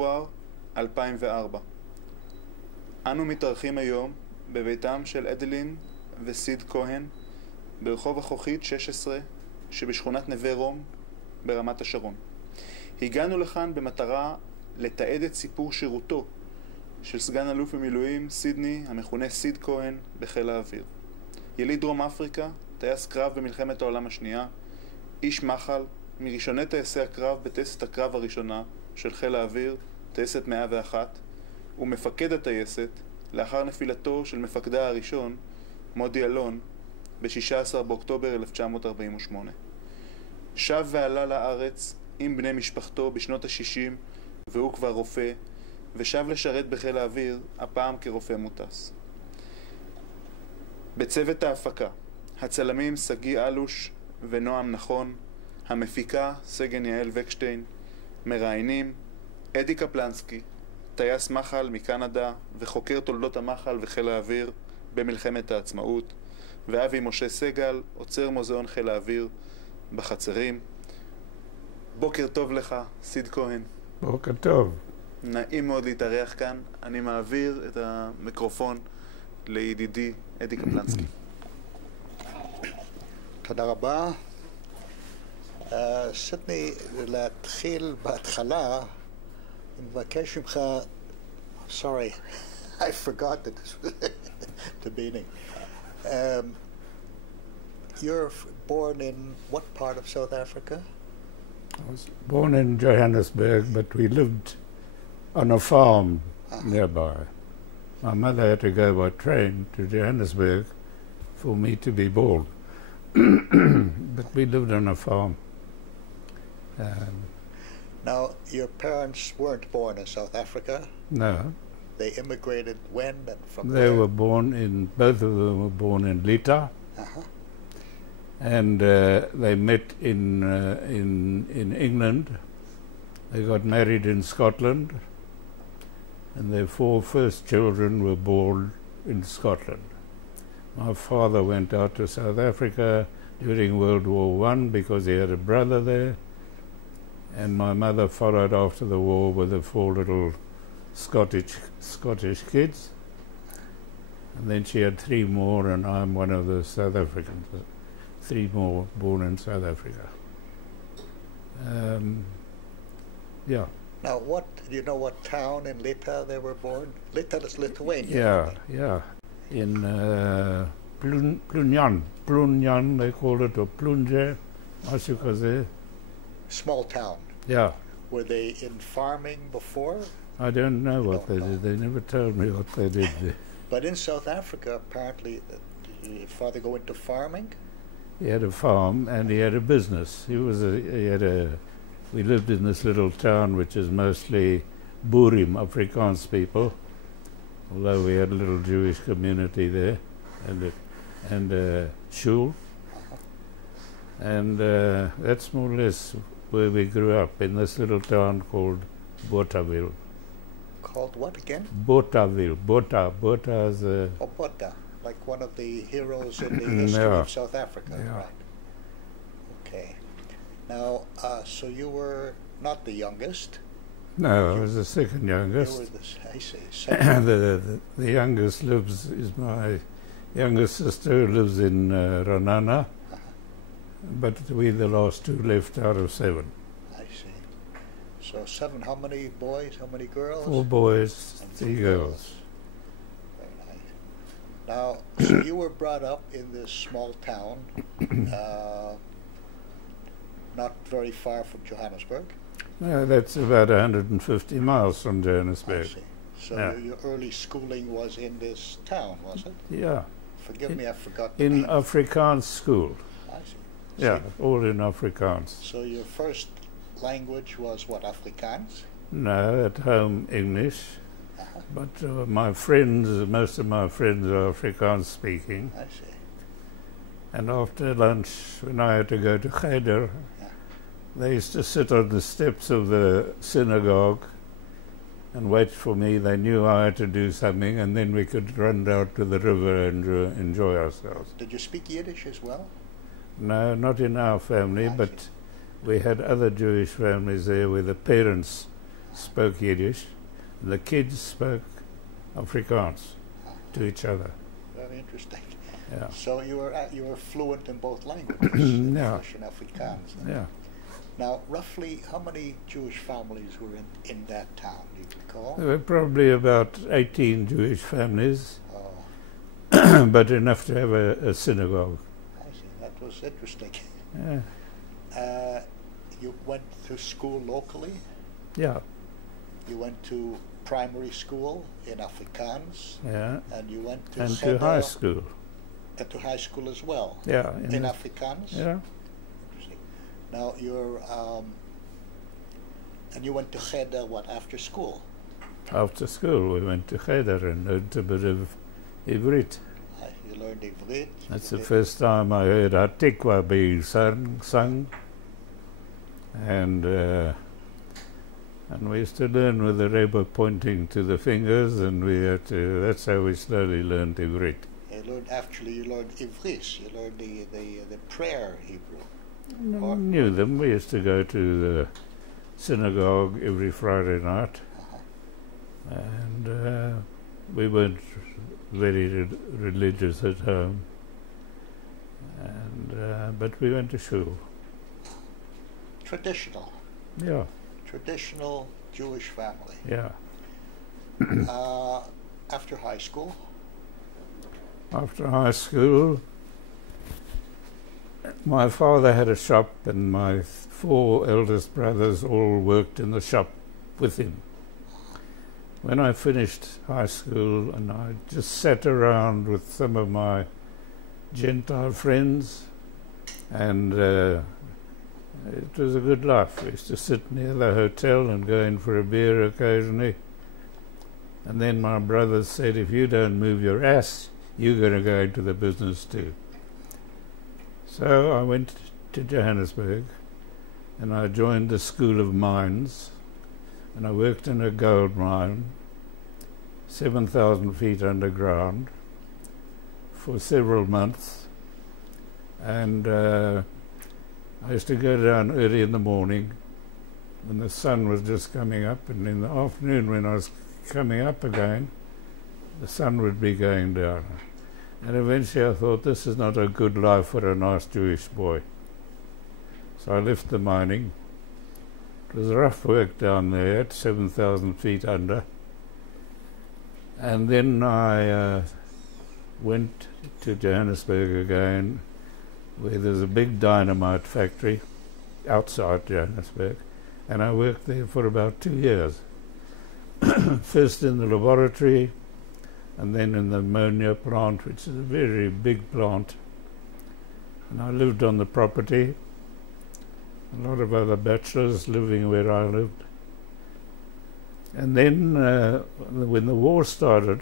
בפברואר 2004. אנו מתארחים היום בביתם של אדלין וסיד כהן ברחוב החוכית 16 שבשכונת נווה רום ברמת השרון. הגענו לכאן במטרה לתעד את סיפור שירותו של סגן אלוף במילואים סידני המכונה סיד כהן בחיל האוויר. יליד דרום אפריקה, טייס קרב במלחמת העולם השנייה, איש מחל, מראשוני טייסי הקרב בטייסת הקרב הראשונה של חיל האוויר, טייסת 101, ומפקד הטייסת לאחר נפילתו של מפקדה הראשון, מודי אלון, ב-16 באוקטובר 1948. שב ועלה לארץ עם בני משפחתו בשנות ה-60 והוא כבר רופא, ושב לשרת בחיל האוויר, הפעם כרופא מוטס. בצוות ההפקה, הצלמים ושגיא אלוש ונועם נכון, המפיקה סגן וקשטיין, מראיינים אדי קפלנסקי, טייס מחל מקנדה וחוקר תולדות המחל וחיל האוויר במלחמת העצמאות, ואבי משה-סגל, עוצר מוזיאון חיל האוויר בחצרים. בוקר טוב לך, סיד כהן. בוקר טוב. נעים מאוד להתארח כאן. אני מעביר את המיקרופון לידידי אדי קפלנסקי. תודה רבה. סידני, להתחיל בהתחלה, אני מבקש ממך, sorry, I forgot the beginning. You're born in what part of South Africa? I was born in Johannesburg, but we lived on a farm nearby. My mother had to go by train to Johannesburg for me to be born. But we lived on a farm. Now, your parents weren't born in South Africa? No. They immigrated when and from They where? were born in, both of them were born in Lita. And they met in England. They got married in Scotland. And their 4 first children were born in Scotland. My father went out to South Africa during World War I because he had a brother there. And my mother followed after the war with the 4 little Scottish kids. And then she had 3 more, and I'm one of the South Africans. 3 more born in South Africa. Yeah. Now, do you know what town in Lita they were born? Lita is Lithuania. Yeah. In Plunjan, they call it, or Plunje, Masukaze. Small town. Yeah. Were they in farming before? I don't know what they did. They never told me what they did there. But in South Africa, apparently, did your father go into farming? He had a farm and he had a business. We lived in this little town which is mostly Burim, Afrikaans people, although we had a little Jewish community there and a shul. And that's more or less where we grew up, in this little town called Bothaville. Called what again? Bothaville. Bota is a... Oh, Bota, like one of the heroes in the history of South Africa, right? Okay. Now, so you were not the youngest? No, I was the second youngest. You were I see. Second. The youngest is my youngest sister who lives in Ranana, but we're the last 2 left out of 7. I see. So 7, how many boys, how many girls? 4 boys, 3 girls. Very nice. Now, so you were brought up in this small town, not very far from Johannesburg? No, that's about 150 miles from Johannesburg. I see. So your early schooling was in this town, was it? Yeah. Forgive me, I forgot. In Afrikaans school. I see. Yeah, all in Afrikaans. So your first language was what, Afrikaans? No, at home English. But most of my friends are Afrikaans speaking. I see. And after lunch, when I had to go to Cheder, they used to sit on the steps of the synagogue and wait for me. They knew I had to do something, and then we could run down to the river and enjoy ourselves. Did you speak Yiddish as well? No, not in our family, but we had other Jewish families there where the parents spoke Yiddish. The kids spoke Afrikaans to each other. Very interesting. Yeah. So you were fluent in both languages, Yeah. English and Afrikaans. Yeah. Now, roughly, how many Jewish families were in that town? Do you recall? There were probably about 18 Jewish families, Oh, but enough to have a synagogue. I see. That was interesting. Yeah. You went to school locally. Yeah. You went to primary school in Afrikaans, Yeah. and you went to And to Cheder, high school. to high school as well. Yeah. In Afrikaans. Yeah. Interesting. Now you're, and you went to Cheder what after school? After school, we went to Cheder and learned a bit of Ivrit. You learned Ivrit. That's the first time I heard Attikwa being sung. And we used to learn with the Rebbe pointing to the fingers, and we had to, that's how we slowly learned Ivrit. You learned Ivris. You learned the prayer Hebrew. I knew them. We used to go to the synagogue every Friday night. And we weren't very religious at home. And but we went to shul. Traditional. Yeah. Traditional Jewish family. Yeah. After high school, After high school, my father had a shop, and my 4 eldest brothers all worked in the shop with him. When I finished high school, and I just sat around with some of my Gentile friends, and it was a good life. We used to sit near the hotel and go in for a beer occasionally. And then my brothers said, if you don't move your ass, you're going to go into the business too. So I went to Johannesburg, and I joined the School of Mines, and I worked in a gold mine, 7,000 feet underground, for several months. And I used to go down early in the morning when the sun was just coming up, and in the afternoon when I was coming up again, the sun would be going down. And eventually I thought, this is not a good life for a nice Jewish boy. So I left the mining. It was rough work down there at 7,000 feet under. And then I went to Johannesburg again, where there's a big dynamite factory outside Johannesburg, and I worked there for about 2 years. First in the laboratory, and then in the ammonia plant, which is a very big plant. And I lived on the property. A lot of other bachelors living where I lived. And then when the war started,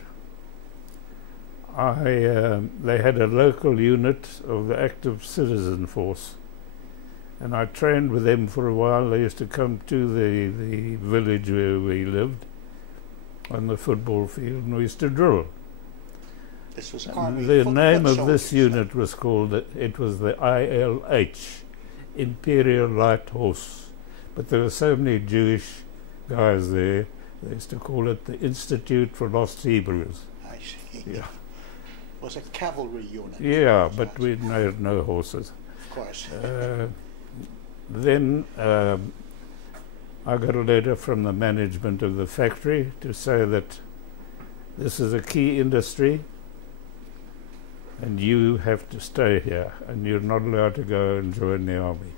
they had a local unit of the active citizen force, and I trained with them for a while. They used to come to the village where we lived on the football field, and we used to drill. This was Army. The name of this unit was called, it was the ILH, Imperial Light Horse, but there were so many Jewish guys there, they used to call it the Institute for Lost Hebrews. I see. Yeah. It was a cavalry unit. Yeah, but we had no horses. Of course. Then I got a letter from the management of the factory to say that this is a key industry and you have to stay here and you're not allowed to go and join the army.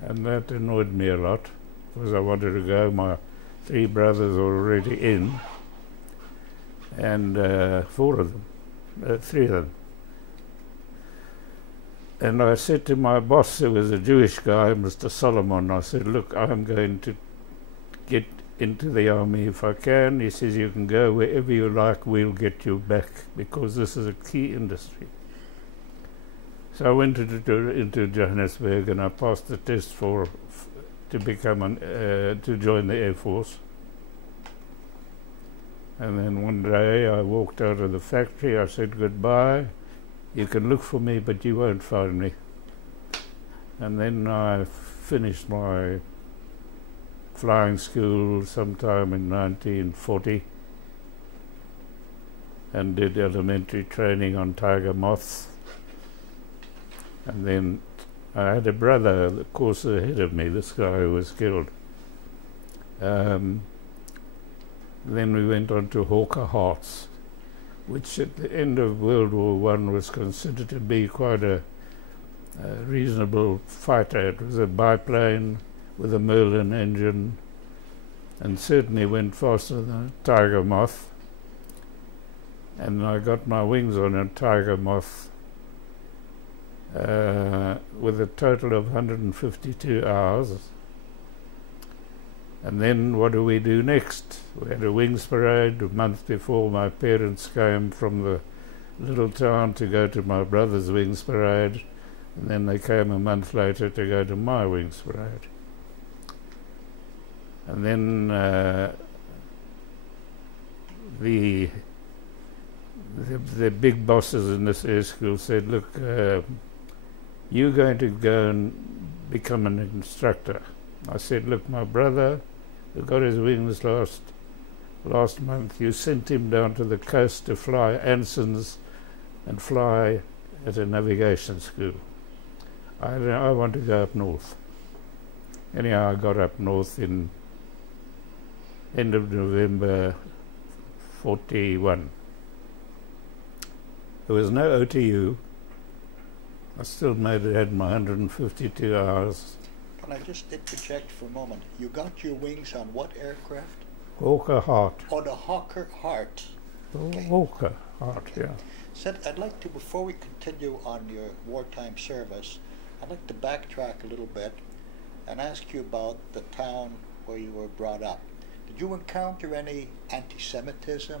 And that annoyed me a lot because I wanted to go. My 3 brothers were already in, and 4 of them, 3 of them. And I said to my boss, who was a Jewish guy, Mr. Solomon, I said, look, I'm going to get into the army if I can. He says, you can go wherever you like, we'll get you back, because this is a key industry. So I went into Johannesburg, and I passed the test to become to join the Air Force. And then one day I walked out of the factory, I said goodbye. You can look for me, but you won't find me. And then I finished my flying school sometime in 1940 and did elementary training on tiger moths. And then I had a brother, of course, ahead of me, this guy who was killed. Then we went on to Hawker Hearts, which at the end of World War I was considered to be quite a reasonable fighter. It was a biplane with a Merlin engine and certainly went faster than a tiger moth. And I got my wings on a tiger moth with a total of 152 hours. And then what do we do next? We had a wings parade a month before my parents came from the little town to go to my brother's wings parade, and then they came a month later to go to my wings parade. And then the big bosses in this air school said, look, you're going to go and become an instructor. I said, look, my brother who got his wings last month, you sent him down to the coast to fly ensigns and fly at a navigation school. I want to go up north. Anyhow, I got up north in end of November 41. There was no OTU. I still had my 152 hours. Can I just interject for a moment? You got your wings on what aircraft? Hawker Heart. Oh, the Hawker Heart. Okay. Hawker Heart, Okay. yeah. Said, I'd like to, before we continue on your wartime service, I'd like to backtrack a little bit and ask you about the town where you were brought up. Did you encounter any anti-Semitism?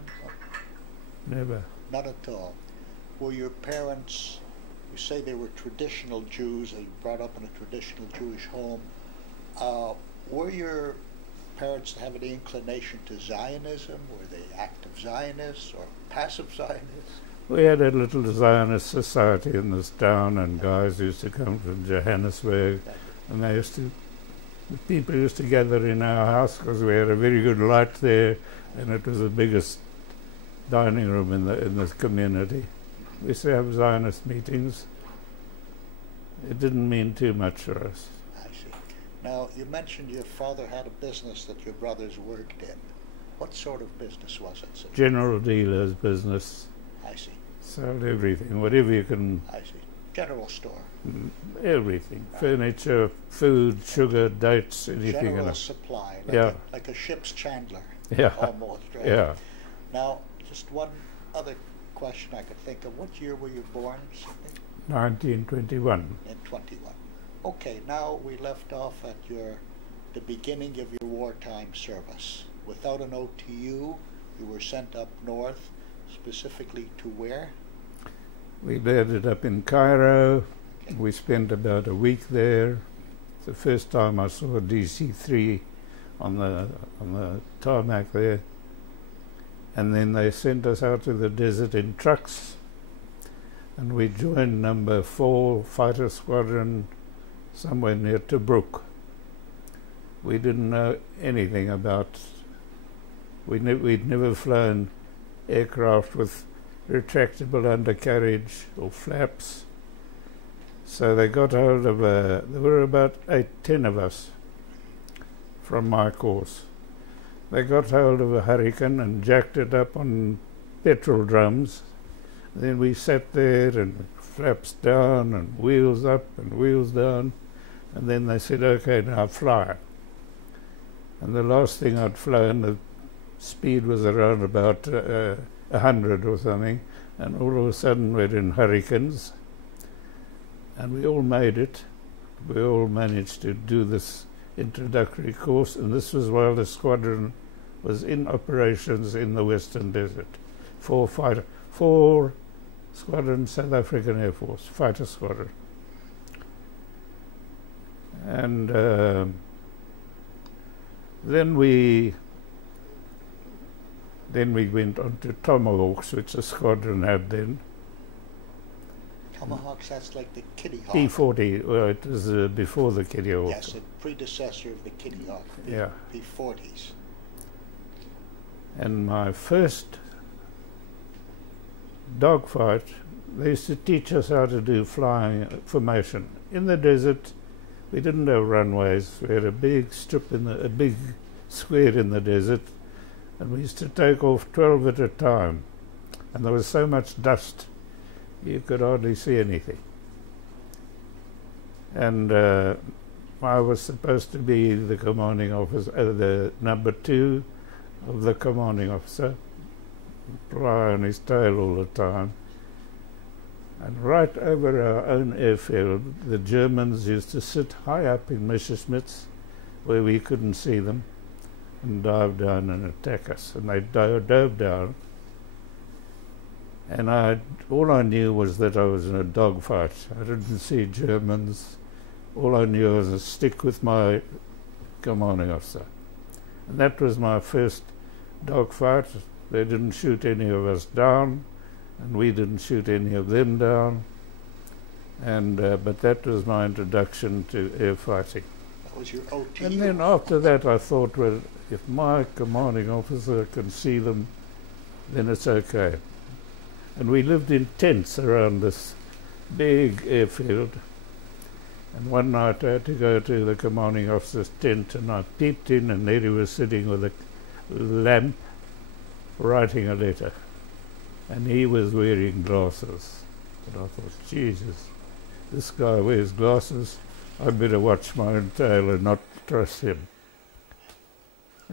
Never. Not at all. Were your parents, you say they were traditional Jews, or you brought up in a traditional Jewish home, were your parents to have any inclination to Zionism? Were they active Zionists or passive Zionists? We had a little Zionist society in this town, and guys used to come from Johannesburg, and the people used to gather in our house because we had a very good light there, and it was the biggest dining room in this community. We used to have Zionist meetings. It didn't mean too much for us. I see. Now, you mentioned your father had a business that your brothers worked in. What sort of business was it, sir? General dealer's business. I see. Sold everything, whatever you can. I see. General store. Everything. Right. Furniture, food, sugar, dates, anything. General supply. Like a ship's chandler. Yeah. Almost, right? Yeah. Now, just one other question I could think of. What year were you born? 1921. In 21. Okay, now we left off at the beginning of your wartime service. Without an OTU, you were sent up north, specifically to where? We landed up in Cairo. Okay. We spent about a week there. It's the first time I saw a DC-3 on the tarmac there. And then they sent us out to the desert in trucks, and we joined number 4 fighter squadron somewhere near Tobruk. We didn't know anything about, we'd never flown aircraft with retractable undercarriage or flaps. So they got hold of there were about 10 of us from my course. They got hold of a Hurricane and jacked it up on petrol drums. Then we sat there and flaps down and wheels up and wheels down. And then they said, okay, now fly. And the last thing I'd flown, the speed was around about 100 or something. And all of a sudden we're in Hurricanes. And we all made it. We all managed to do this introductory course, and this was while the squadron was in operations in the Western Desert. 4 squadron, South African Air Force, fighter squadron. And then we went on to Tomahawks, which the squadron had then. Tomahawks, that's like the Kitty Hawk. P-40, well, it was before the Kitty Hawk. Yes, a predecessor of the Kitty Hawk, Yeah. P-40s. And my first dogfight, they used to teach us how to do flying formation. In the desert, we didn't have runways. We had a big strip a big square in the desert, and we used to take off 12 at a time. And there was so much dust, you could hardly see anything. And I was supposed to be the commanding officer, the number 2 of the commanding officer, fly on his tail all the time. And right over our own airfield, the Germans used to sit high up in Messerschmitts where we couldn't see them and dive down and attack us. And they dove down. And all I knew was that I was in a dogfight. I didn't see Germans. All I knew was to stick with my commanding officer. And that was my first dogfight. They didn't shoot any of us down, and we didn't shoot any of them down. And but that was my introduction to air fighting. That was your OT. And then after that I thought, well, if my commanding officer can see them, then it's okay. And we lived in tents around this big airfield. And one night I had to go to the commanding officer's tent, and I peeped in, and there he was sitting with a lamp writing a letter. And he was wearing glasses. And I thought, Jesus, this guy wears glasses. I'd better watch my own tail and not trust him.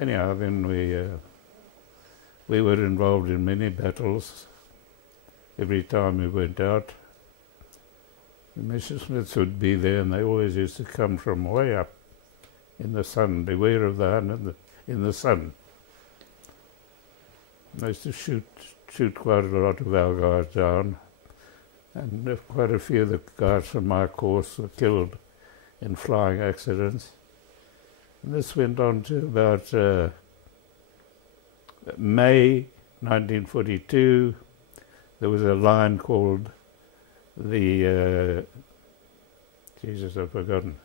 Anyhow, then we were involved in many battles. Every time we went out, the Messerschmitts would be there, and they always used to come from way up in the sun. Beware of the Hun in the sun. They used to shoot quite a lot of our guys down, and quite a few of the guys from my course were killed in flying accidents. And this went on to about May 1942. There was a line called the, Jesus, I've forgotten,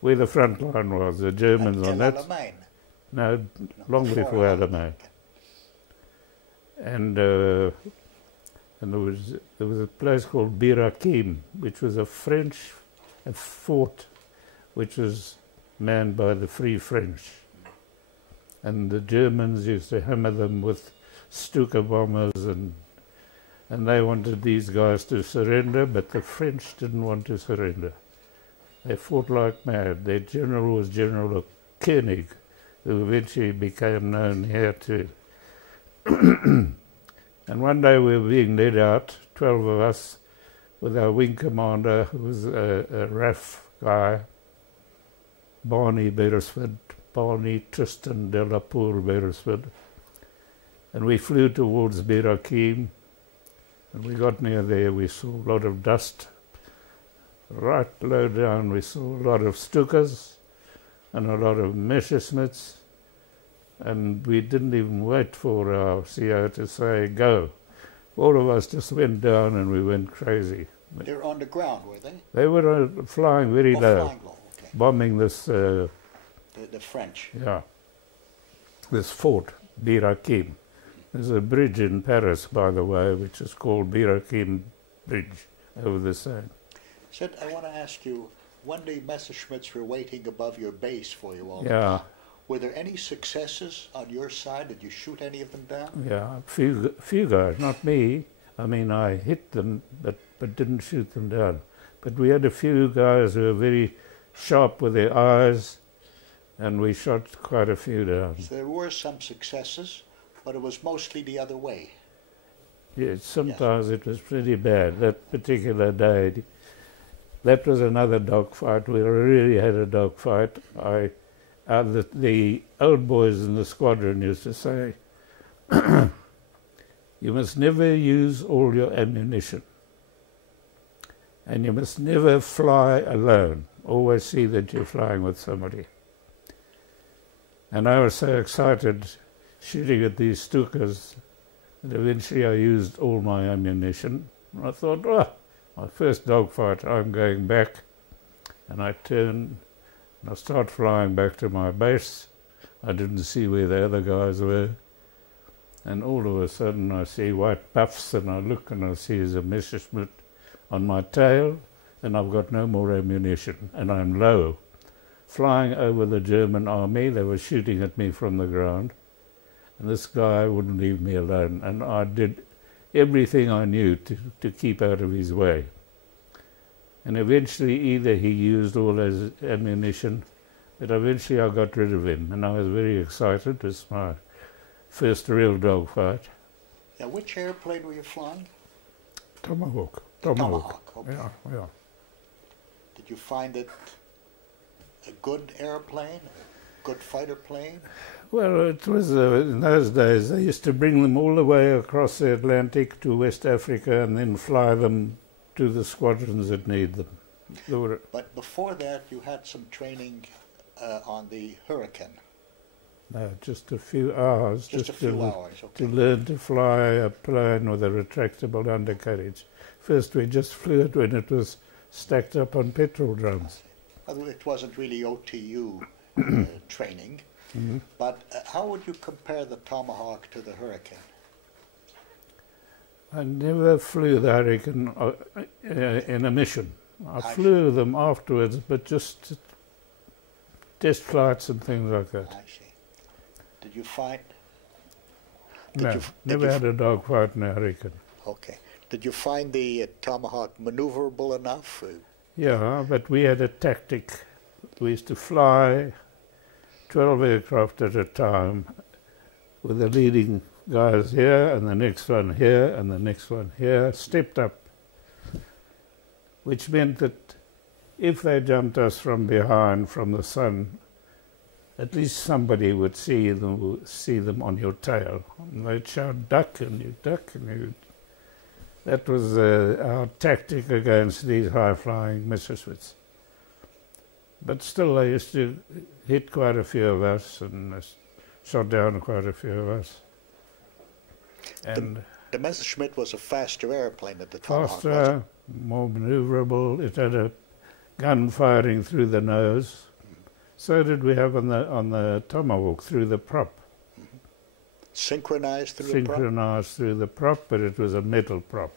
where the front line was, the Germans on that. No, long before Alamein. And there was a place called Bir Hakeim, which was a fort which was manned by the Free French. And the Germans used to hammer them with Stuka bombers, and they wanted these guys to surrender, but the French didn't want to surrender. They fought like mad. Their general was General Koenig, who eventually became known here too. And one day we were being led out, 12 of us, with our wing commander, who was a RAF guy, Barney Beresford, Barney Tristan de la Poor Beresford. And we flew towards Bir Hakeim. And we got near there, we saw a lot of dust. Right low down, we saw a lot of Stukas and a lot of Messerschmitts. And we didn't even wait for our CO to say, go. All of us just went down and we went crazy. They were on the ground, were they? They were flying very low, flying low, okay. Bombing this... the French. Yeah. This fort, Bir Hakeim. There's a bridge in Paris, by the way, which is called Bir Hakeim Bridge over the Seine. Sid, I want to ask you, when the Messerschmitts were waiting above your base for you all, were there any successes on your side? Did you shoot any of them down? Yeah, few guys, not me. I mean, I hit them, but didn't shoot them down. But we had a few guys who were very sharp with their eyes, and we shot quite a few down. So there were some successes, but it was mostly the other way. Yes, sometimes it was pretty bad. That particular day, that was another dogfight. We really had a dogfight. The old boys in the squadron used to say, you must never use all your ammunition. And you must never fly alone. Always see that you're flying with somebody. And I was so excited shooting at these Stukas that eventually I used all my ammunition. And I thought, My first dogfight, I'm going back, and I turn and I start flying back to my base. I didn't see where the other guys were. And all of a sudden I see white puffs, and I look and I see there's a Messerschmitt on my tail, and I've got no more ammunition, and I'm low. Flying over the German army, they were shooting at me from the ground, and this guy wouldn't leave me alone, and I did everything I knew to keep out of his way. And eventually either he used all his ammunition, but eventually I got rid of him, and I was very excited. It was my first real dogfight. Yeah, which airplane were you flying? Tomahawk. Tomahawk, okay. Yeah. Did you find it a good airplane, a good fighter plane? Well, it was, in those days, they used to bring them all the way across the Atlantic to West Africa and then fly them to the squadrons that need them. But before that, you had some training on the Hurricane. No, just a few hours. Just a few hours, okay. To learn to fly a plane with a retractable undercarriage. First we just flew it when it was stacked up on petrol drums. Well, it wasn't really OTU training, but how would you compare the Tomahawk to the Hurricane? I never flew the Hurricane in a mission. I flew them afterwards, but just test flights and things like that. I see. Did you find... Never had a dogfight in a Hurricane. Okay. Did you find the Tomahawk maneuverable enough? Yeah, but we had a tactic. We used to fly 12 aircraft at a time with the leading guys here and the next one here and the next one here, stepped up, which meant that if they jumped us from behind, from the sun, at least somebody would see them on your tail. And they'd shout, duck, and you duck, and you... That was our tactic against these high-flying Messerschmitts. But still, they used to hit quite a few of us and shot down quite a few of us. And the Messerschmitt was a faster airplane at the time. Faster, more maneuverable. It had a gun firing through the nose. So did we have on the Tomahawk, through the prop. Synchronized through the prop? Synchronized through the prop, but it was a metal prop.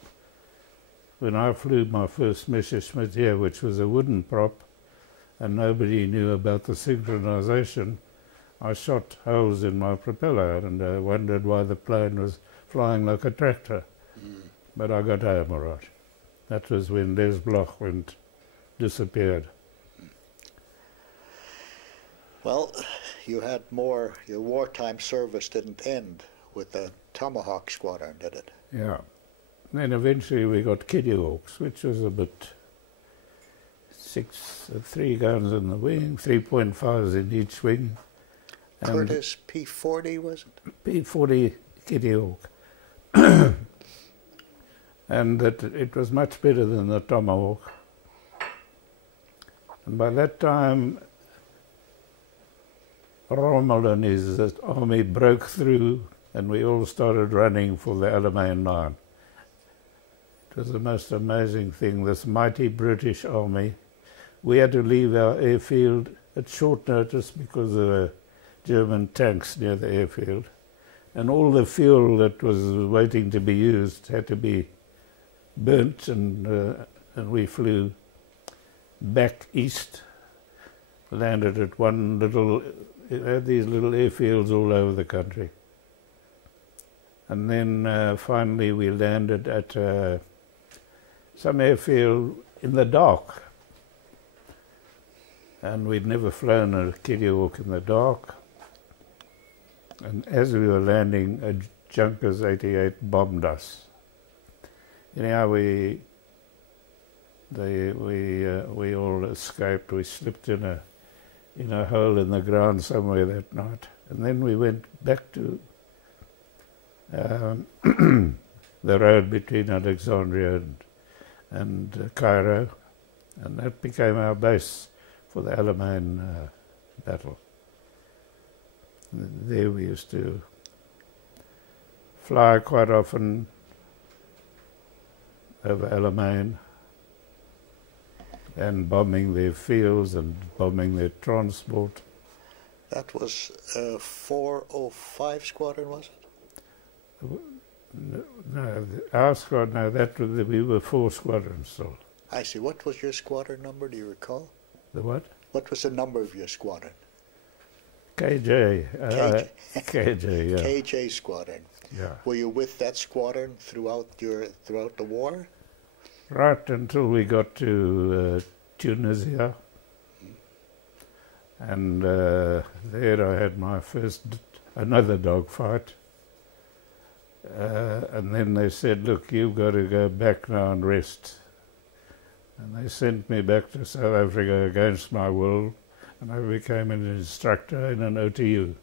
When I flew my first Messerschmitt here, which was a wooden prop, and nobody knew about the synchronization, I shot holes in my propeller, and I wondered why the plane was flying like a tractor. But I got home all right. That was when Les Bloch disappeared. Well, you had more, your wartime service didn't end with the Tomahawk squadron, did it? Yeah. Then eventually we got Kiddie Hawks, which was a bit 3 guns in the wing, 3.5s in each wing. Curtis P-40, was it? P-40 Kiddie Hawk. And that it was much better than the Tomahawk. And by that time, Rommel and his army broke through, and we all started running for the Alamein line. It was the most amazing thing, this mighty British army. We had to leave our airfield at short notice because there were German tanks near the airfield, and all the fuel that was waiting to be used had to be burnt, and we flew back east, landed at one little... It had these little airfields all over the country. And then finally we landed at some airfield in the dark. And we'd never flown a Kiddie Hawk in the dark. And as we were landing, a Junkers 88 bombed us. Anyhow, we all escaped. We slipped in a hole in the ground somewhere that night. And then we went back to the road between Alexandria and Cairo, and that became our base for the Alamein battle. And there we used to fly quite often over Alamein, and bombing their fields and bombing their transport. That was 405 Squadron, was it? No, our squad, no, we were 4 squadrons still. I see. What was your squadron number, do you recall? The what? What was the number of your squadron? KJ. KJ. KJ, yeah. KJ Squadron. Yeah. Were you with that squadron throughout the war? Right until we got to Tunisia. And there I had my another dogfight. And then they said, look, you've got to go back now and rest. And they sent me back to South Africa against my will, and I became an instructor in an OTU.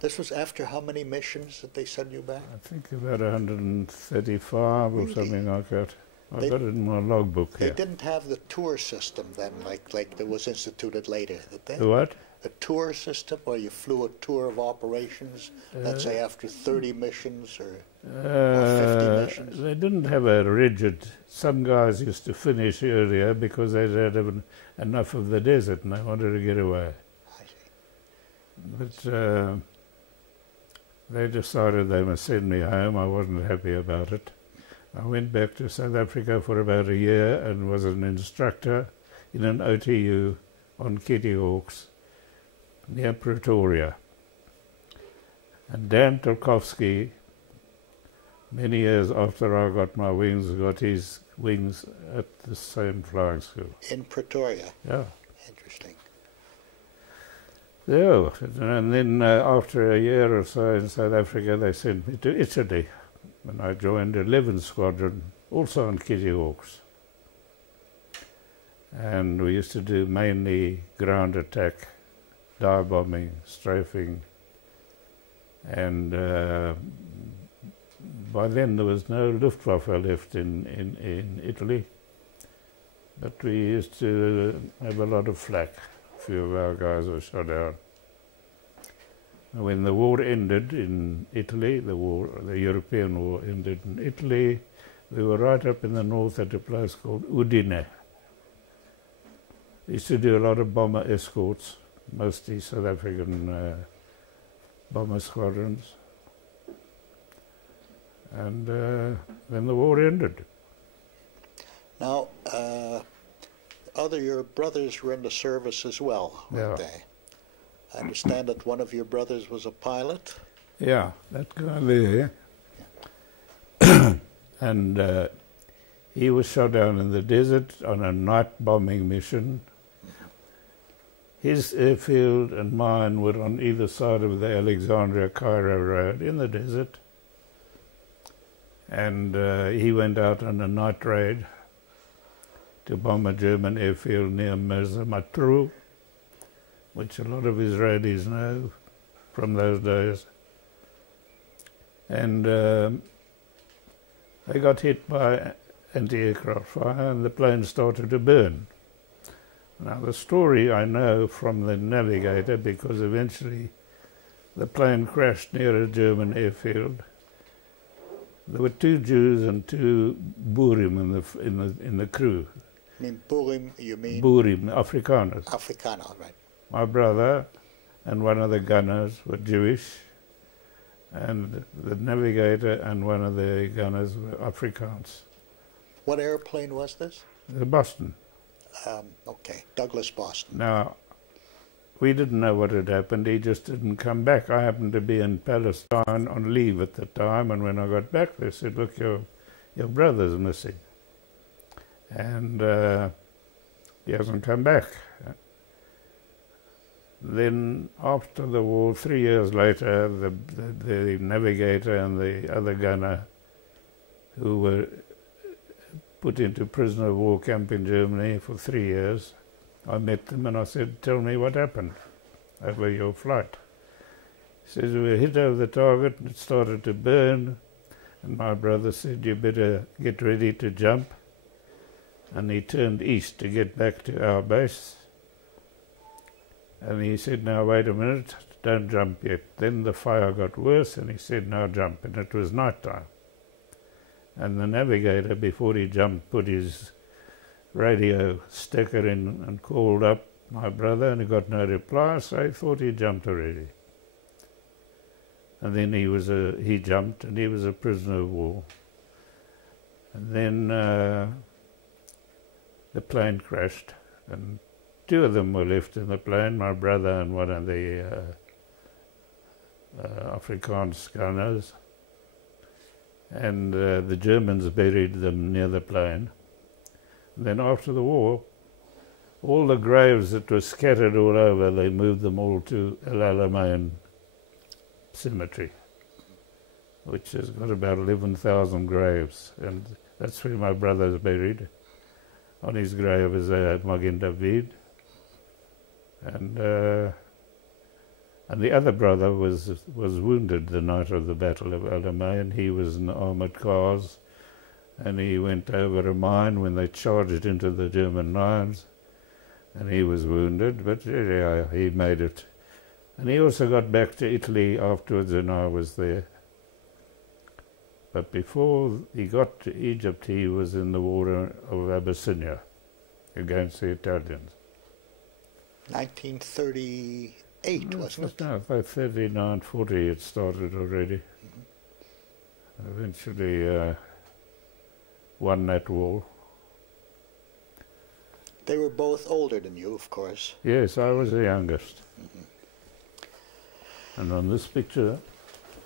This was after how many missions that they sent you back? I think about 135 or something like that. I've got it in my logbook here. They didn't have the tour system then, like that was instituted later, did they? The what? A tour system where you flew a tour of operations, let's say after 30 missions or 50 missions? They didn't have a rigid... Some guys used to finish earlier because they had enough of the desert and they wanted to get away. I see. But they decided they must send me home. I wasn't happy about it. I went back to South Africa for about a year and was an instructor in an OTU on Kitty Hawks near Pretoria. And Dan Tarkovsky, many years after I got my wings, got his wings at the same flying school. In Pretoria? Yeah. Interesting. Yeah, and then after a year or so in South Africa, they sent me to Italy. And I joined 11th Squadron, also on Kitty Hawks. And we used to do mainly ground attack, dive bombing, strafing, and by then there was no Luftwaffe left in Italy, but we used to have a lot of flak. A few of our guys were shot down. When the war ended in Italy, the European war ended in Italy, we were right up in the north at a place called Udine. We used to do a lot of bomber escorts, mostly South African bomber squadrons. And then the war ended. Now, your brothers were in the service as well, weren't they? I understand that one of your brothers was a pilot. Yeah, that guy there. And he was shot down in the desert on a night bombing mission. His airfield and mine were on either side of the Alexandria-Cairo road in the desert. And he went out on a night raid to bomb a German airfield near Matruh, which a lot of Israelis know from those days. And they got hit by anti-aircraft fire and the plane started to burn. Now the story I know from the navigator, because eventually the plane crashed near a German airfield. There were 2 Jews and 2 Burim in the crew. You mean Burim, you mean? Burim, Afrikaners. Afrikaner, right. My brother and one of the gunners were Jewish, and the navigator and one of the gunners were Afrikaans. What airplane was this? The Boston. Okay, Douglas Boston. Now, we didn't know what had happened. He just didn't come back. I happened to be in Palestine on leave at the time, and when I got back, they said, look, your brother's missing. And he hasn't come back. Then, after the war, 3 years later, the navigator and the other gunner who were put into prisoner of war camp in Germany for 3 years, I met them and I said, tell me what happened over your flight. He says, we were hit over the target and it started to burn, and my brother said, you better get ready to jump. And he turned east to get back to our base. And he said, now wait a minute, don't jump yet. Then the fire got worse and he said, now jump. And it was night time. And the navigator, before he jumped, put his radio sticker in and called up my brother, and he got no reply, so I thought he jumped already. And then he jumped, and he was a prisoner of war. And then the plane crashed, and two of them were left in the plane, my brother and one of the Afrikaans gunners. And the Germans buried them near the plane. And then after the war, all the graves that were scattered all over, they moved them all to El Alamein Cemetery, which has got about 11,000 graves, and that's where my brother is buried. On his grave is Magen David, and the other brother was wounded the night of the Battle of Alamein. He was in armoured cars, and he went over a mine when they charged into the German lines, and he was wounded, but he made it. And he also got back to Italy afterwards, and I was there. But before he got to Egypt, he was in the war of Abyssinia against the Italians. 1938, wasn't it? No, by 39, 40 it started already. Eventually won that war. They were both older than you, of course. Yes, I was the youngest. And on this picture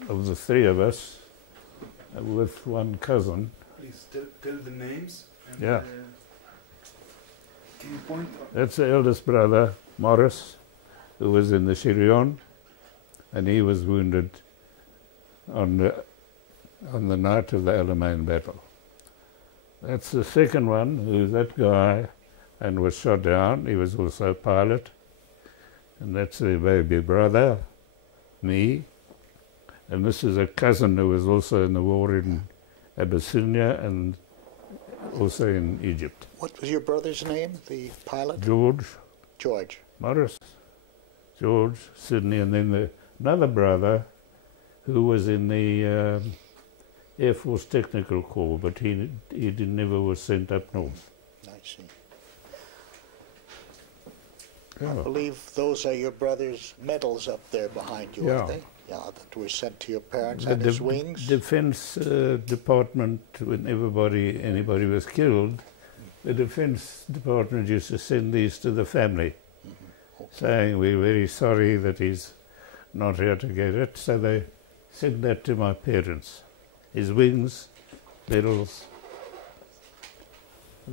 of the three of us, with one cousin. Please tell the names. And, yeah. Can you point? That's the eldest brother, Morris, who was in the Shirion, and he was wounded on the night of the Alamein battle. That's the second one, who's that guy, and was shot down. He was also a pilot. And that's the baby brother, me. And this is a cousin who was also in the war in Abyssinia and also in Egypt. What was your brother's name, the pilot? George. George. Morris. George, Sydney, and then another brother who was in the Air Force Technical Corps, but he never was sent up north. I see. Yeah. I believe those are your brother's medals up there behind you, Yeah. aren't they? Yeah, that were sent to your parents, and his wings. Defense Department, when anybody was killed, the Defense Department used to send these to the family, okay, saying, we're very sorry that he's not here to get it. So they sent that to my parents. His wings, medals.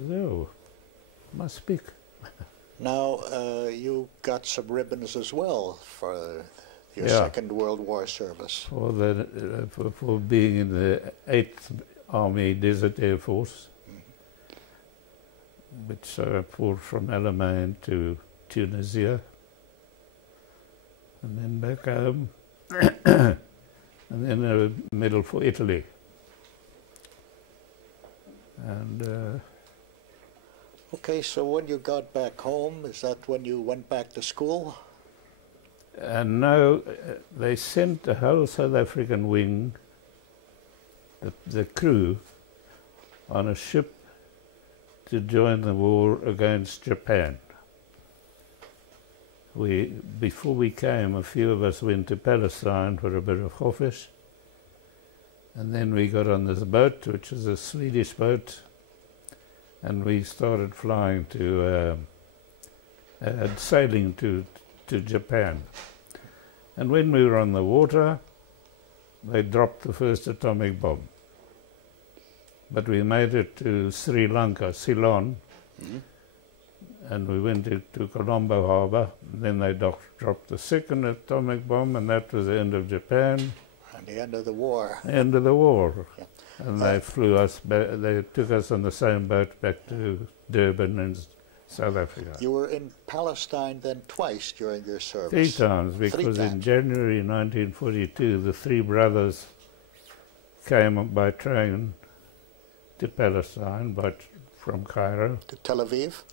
So, must speak. Now, you got some ribbons as well for your Yeah. Second World War service. For being in the 8th Army Desert Air Force, which fought from Alamein to Tunisia, and then back home, and then a medal for Italy. And Okay, so when you got back home, is that when you went back to school? no, they sent the whole South African wing, the crew, on a ship to join the war against Japan. Before we came, a few of us went to Palestine for a bit of chofish, and then we got on this boat, which is a Swedish boat, and we started flying sailing to Japan. And when we were on the water, they dropped the first atomic bomb. But we made it to Sri Lanka, Ceylon, and we went to Colombo Harbour. Then they dropped the second atomic bomb, and that was the end of Japan. And the end of the war. End of the war. Yeah. And they flew us back, they took us on the same boat back to Durban in South Africa. You were in Palestine then twice during your service? 3 times, because in January 1942, the 3 brothers came by train to Palestine, from Cairo. To Tel Aviv?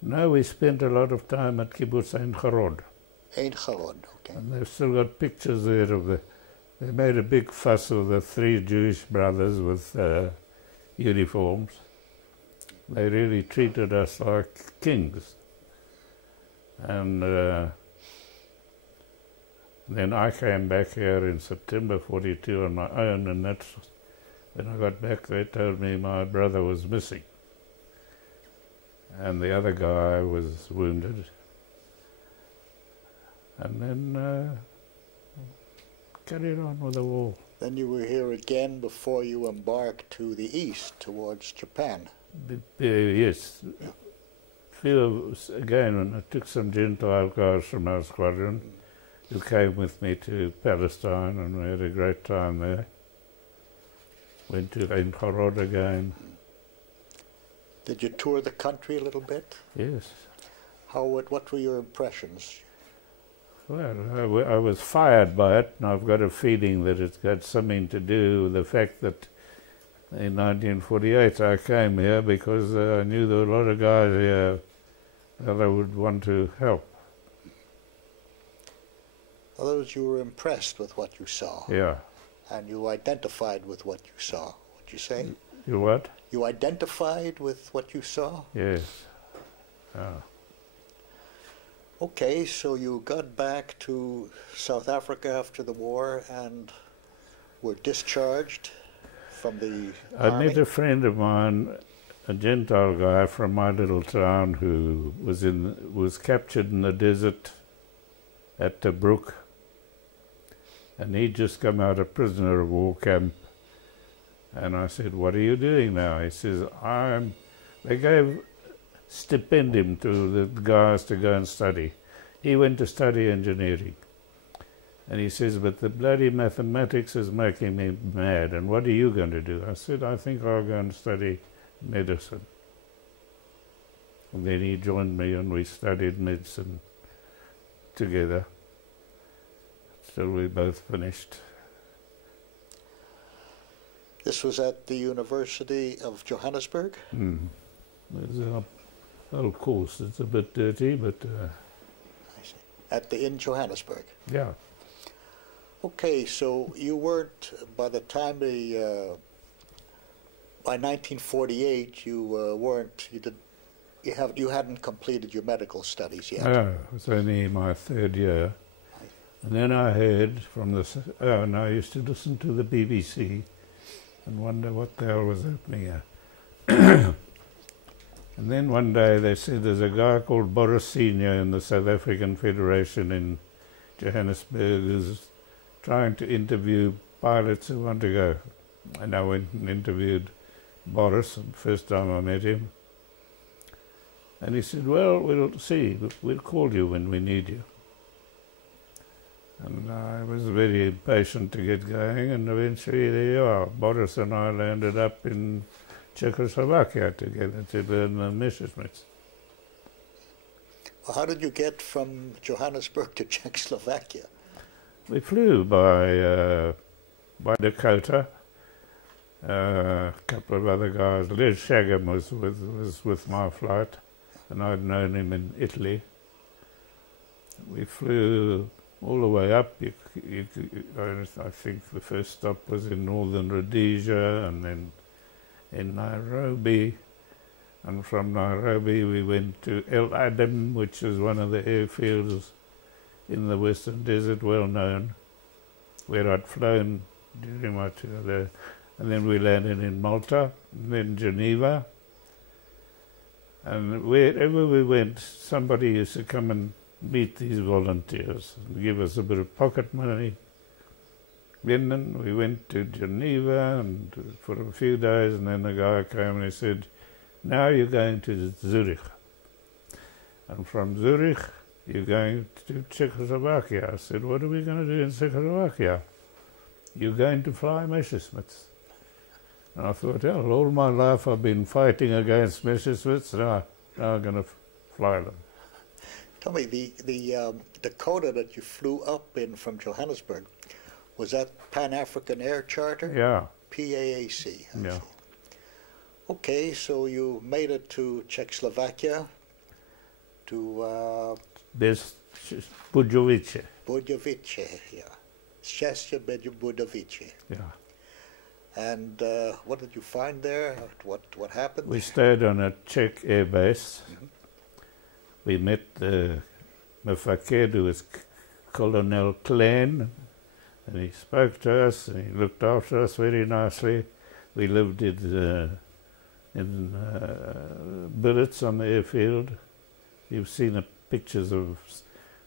No, we spent a lot of time at Kibbutz Ein Harod. Ein Harod, okay. And they've still got pictures there of they made a big fuss of the 3 Jewish brothers with uniforms. They really treated us like kings. And then I came back here in September 42 on my own, and that's when I got back. They told me my brother was missing, and the other guy was wounded. And then carried on with the war. Then you were here again before you embarked to the east, towards Japan. Yes. Again, when I took some Gentile guys from our squadron who came with me to Palestine, and we had a great time there. Went to Ein again. Did you tour the country a little bit? Yes. What were your impressions? Well, I was fired by it, and I've got a feeling that it's got something to do with the fact that in 1948 I came here because I knew there were a lot of guys here that I would want to help. In other words, you were impressed with what you saw. Yeah. And you identified with what you saw. Would you say? You what? You identified with what you saw? Yes. Ah. Okay, so you got back to South Africa after the war and were discharged from the army? I met a friend of mine, a Gentile guy from my little town, who was captured in the desert at Tobruk, and he'd just come out of prisoner of war camp. And I said, "What are you doing now?" He says, they gave stipendium to the guys to go and study. He went to study engineering. And he says, "But the bloody mathematics is making me mad, and what are you going to do?" I said, "I think I'll go and study medicine." And then he joined me, and we studied medicine together till we both finished. This was at the University of Johannesburg? It's an old course. It's a bit dirty, but... I see. In Johannesburg? Yeah. Okay, so you weren't, by the time by 1948, you hadn't completed your medical studies yet. No, it was only my third year. And then I heard from and I used to listen to the BBC and wonder what the hell was happening here. And then one day they said there's a guy called Boris Senior in the South African Federation in Johannesburg who's trying to interview pilots who want to go. And I went and interviewed Boris, the first time I met him. And he said, "Well, we'll see, we'll call you when we need you." And I was very impatient to get going, and eventually there you are. Boris and I landed up in Czechoslovakia together to learn the Messerschmitts. Well, how did you get from Johannesburg to Czechoslovakia? We flew by Dakota. A couple of other guys. Vezhagam was with my flight, and I'd known him in Italy. We flew all the way up. I think the first stop was in northern Rhodesia, and then in Nairobi. And from Nairobi we went to El Adam, which is one of the airfields in the Western Desert, well known, where I'd flown during my tour there. And then we landed in Malta, and then Geneva. And wherever we went, somebody used to come and meet these volunteers and give us a bit of pocket money. Then we went to Geneva and for a few days, and then the guy came and he said, "Now you're going to Zurich. And from Zurich, you're going to Czechoslovakia." I said, "What are we going to do in Czechoslovakia?" "You're going to fly Messerschmitts." And I thought, well, all my life I've been fighting against Messerschmitts, now I'm going to fly them. Tell me, the Dakota that you flew up in from Johannesburg, was that Pan-African Air Charter? Yeah. PAAC. Yeah. Okay, so you made it to Czechoslovakia, to... Budějovice. Budějovice, yeah. Szczęście Budějovice. Yeah. And what did you find there? What happened? We stayed on a Czech air base. We met the וחוקר, who was Colonel Klein, and he spoke to us and he looked after us very nicely. We lived in billets on the airfield. You've seen the pictures of a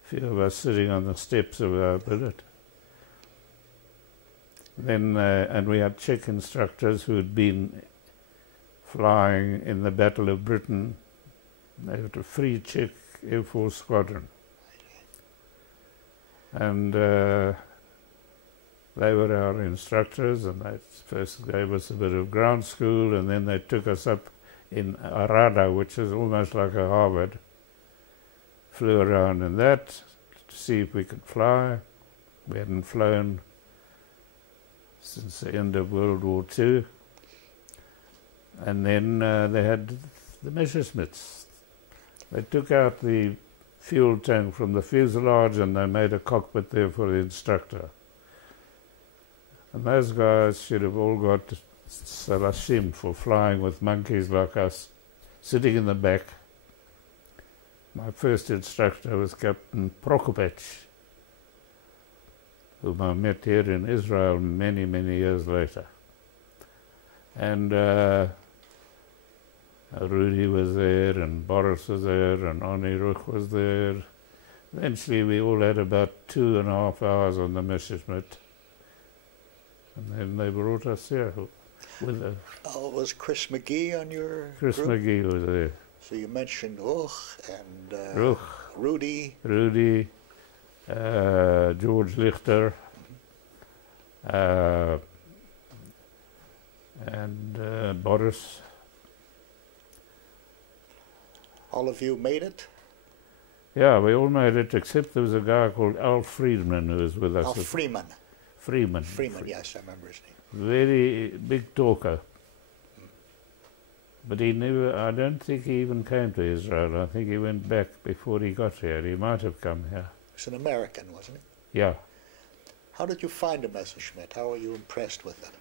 few of us sitting on the steps of our billet. Then, and we had Czech instructors who had been flying in the Battle of Britain. They had a Free Czech Air Force squadron. And they were our instructors, and they first gave us a bit of ground school, and then they took us up in Arada, which is almost like a Harvard. Flew around in that to see if we could fly. We hadn't flown since the end of World War II. And then they had the Messerschmitts. They took out the fuel tank from the fuselage and they made a cockpit there for the instructor. And those guys should have all got Sarashim for flying with monkeys like us, sitting in the back. My first instructor was Captain Prokopech, whom I met here in Israel many, many years later. And Rudy was there, and Boris was there, and Oni Ruch was there. Eventually we all had about 2.5 hours on the Messerschmitt. And then they brought us here with a... was Chris McGee on your Chris group? McGee was there. So you mentioned Ruch and Ruch, Rudy. Rudy, George Lichter, and Boris. All of you made it? Yeah, we all made it, except there was a guy called Al Friedman who was with us. Al Freeman. Freeman. Freeman, yes, I remember his name. Very big talker. But he never, I don't think he even came to Israel. I think he went back before he got here. He might have come here. He's an American, wasn't he? Yeah. How did you find a Messerschmitt? How were you impressed with it?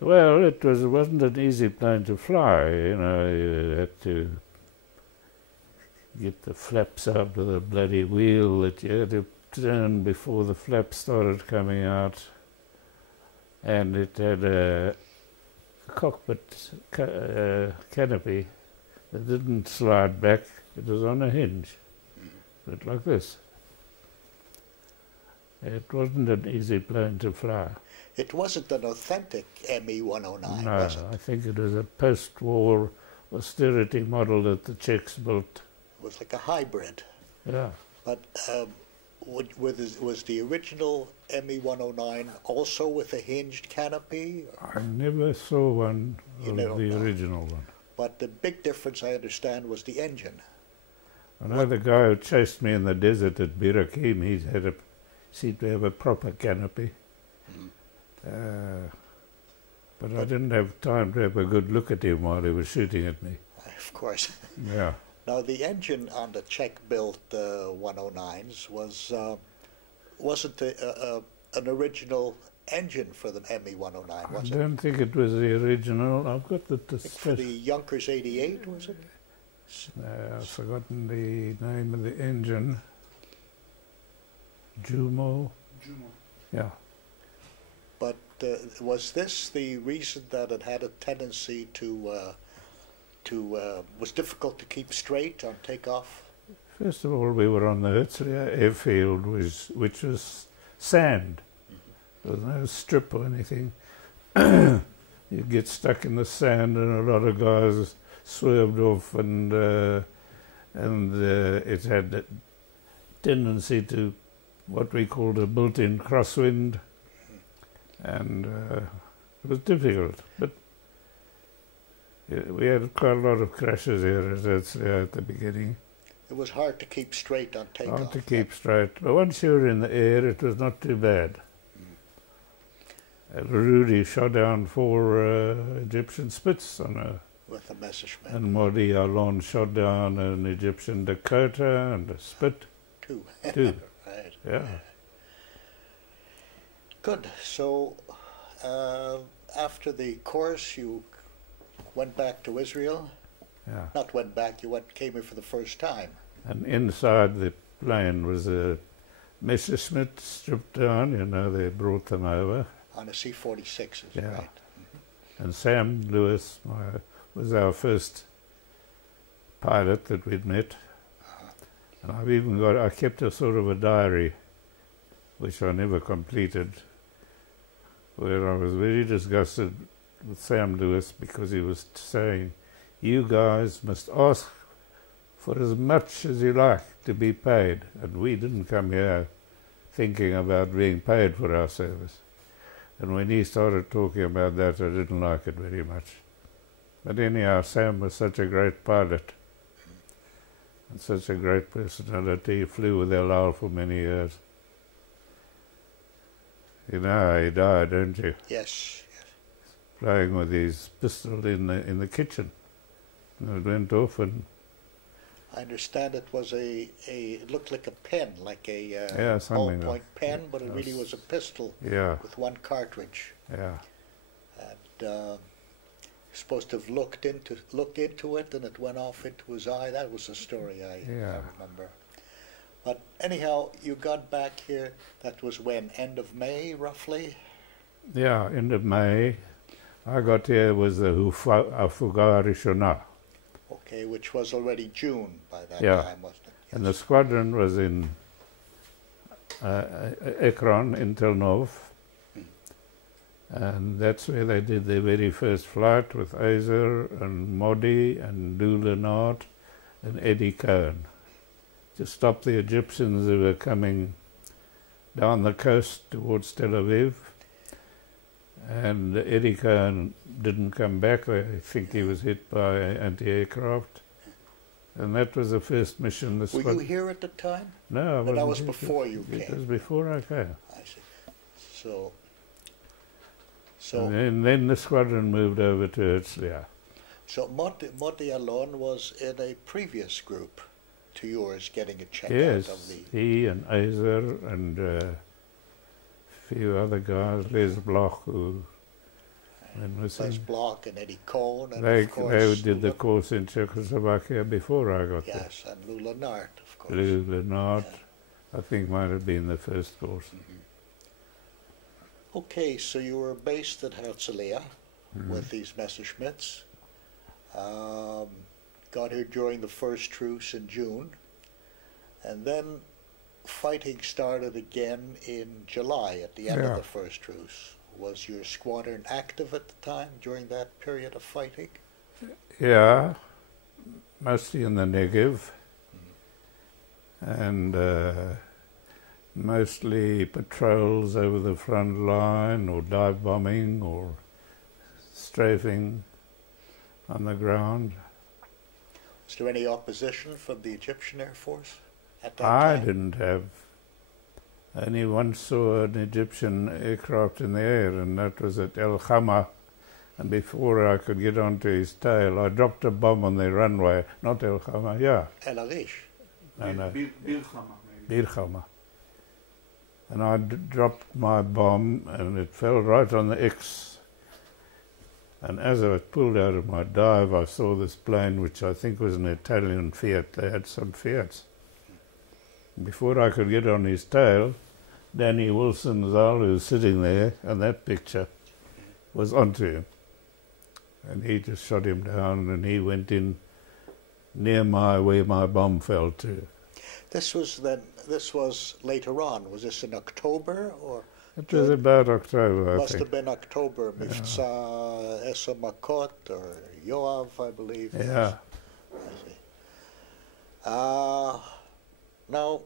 Well, it wasn't an easy plane to fly. You know, you had to get the flaps out of the bloody wheel that you had to turn before the flaps started coming out. And it had a cockpit canopy that didn't slide back. It was on a hinge, but like this. It wasn't an easy plane to fly. It wasn't an authentic ME-109, No, was it? I think it was a post-war austerity model that the Czechs built. It was like a hybrid. Yeah. But was the original ME-109 also with a hinged canopy? I never saw one of the original one. But the big difference, I understand, was the engine. I know the guy who chased me in the desert at Birakim, he seemed to have a proper canopy. But I didn't have time to have a good look at him while he was shooting at me. Of course. Yeah. Now, the engine on the Czech-built 109s wasn't an original engine for the ME-109, was it? I don't think it was the original. I've got For the Junkers 88, was it? I've forgotten the name of the engine. Jumo? Yeah. But was this the reason that it had a tendency was difficult to keep straight on takeoff? First of all, we were on the Herzliya airfield, which was sand. There was no strip or anything. You get stuck in the sand, and a lot of guys swerved off, and it had a tendency to what we called a built-in crosswind, and it was difficult. But we had quite a lot of crashes here at the beginning. It was hard to keep straight on takeoff. Hard to keep straight. But once you were in the air, it was not too bad. Rudy shot down 4 Egyptian Spits with a Messerschmitt. And Modi Alon shot down an Egyptian Dakota and a Spit. 2. 2. Right. Yeah. Good. So, After the course, you went back to Israel. Yeah. Not went back, you came here for the first time. And inside the plane was a Messerschmitt stripped down, you know, they brought them over. On a C-46, Yeah. right? And Sam Lewis was our first pilot that we'd met. And I kept a sort of a diary, which I never completed, where I was very disgusted with Sam Lewis because he was saying, you guys must ask for as much as you like to be paid. And we didn't come here thinking about being paid for our service. And when he started talking about that, I didn't like it very much. But anyhow, Sam was such a great pilot and such a great personality. He flew with El Al for many years. You know how he died, don't you? Yes. Playing with his pistol in the kitchen. And it went off, and I understand it was it looked like a pen, like a something ballpoint pen, but it really was a pistol with one cartridge. Yeah. And you're supposed to have looked into it, and it went off into his eye. That was the story I remember. But anyhow, you got back here. That was when? End of May, roughly? Yeah, end of May. I got here was the Hufugah Rishonah. Okay, which was already June by that time, wasn't it? Yes. And the squadron was in Ekron in Tel Nov. And that's where they did their very first flight with Azer and Modi and Lou Leonard and Eddie Cohen to stop the Egyptians who were coming down the coast towards Tel Aviv. And Eddie Cohen didn't come back. I think he was hit by anti-aircraft. And that was the first mission. Were you here at the time? No, I wasn't. That was before you came. It was before I came. I see. So and then the squadron moved over to Herzliya. So Moti Alon was in a previous group to yours, getting a check yes, out of the... he and Azer and a few other guys, Les Bloch, who... Les Bloch and Eddie Cohn, and they, of course... They did the course in Czechoslovakia before I got there. Yes, and Lou Leonard, of course. Lou Leonard, I think might have been the first course. Okay, so you were based at Herzliya with these Messerschmitts. Got here during the first truce in June, and then fighting started again in July at the end of the first truce. Was your squadron active at the time during that period of fighting? Yeah, mostly in the Negev, and mostly patrols over the front line, or dive bombing, or strafing on the ground. Was there any opposition from the Egyptian Air Force at that I time? didn't have. Only once saw an Egyptian aircraft in the air, and that was at El Khama. And before I could get onto his tail, I dropped a bomb on the runway. Not El Khama, El Arish. No. Bir Khama, maybe. Bir Khama. And I dropped my bomb, and it fell right on the X. And as I pulled out of my dive, I saw this plane, which I think was an Italian Fiat. They had some Fiats. Before I could get on his tail, Danny Wilson Zal, who was sitting there, and that picture was onto him. And he just shot him down, and he went in near where my bomb fell to. This was later on. Was this in October or? It was about October, I must think. Have been October. Mifza Esa Makot or Yoav, I believe. Yeah. I see. Now,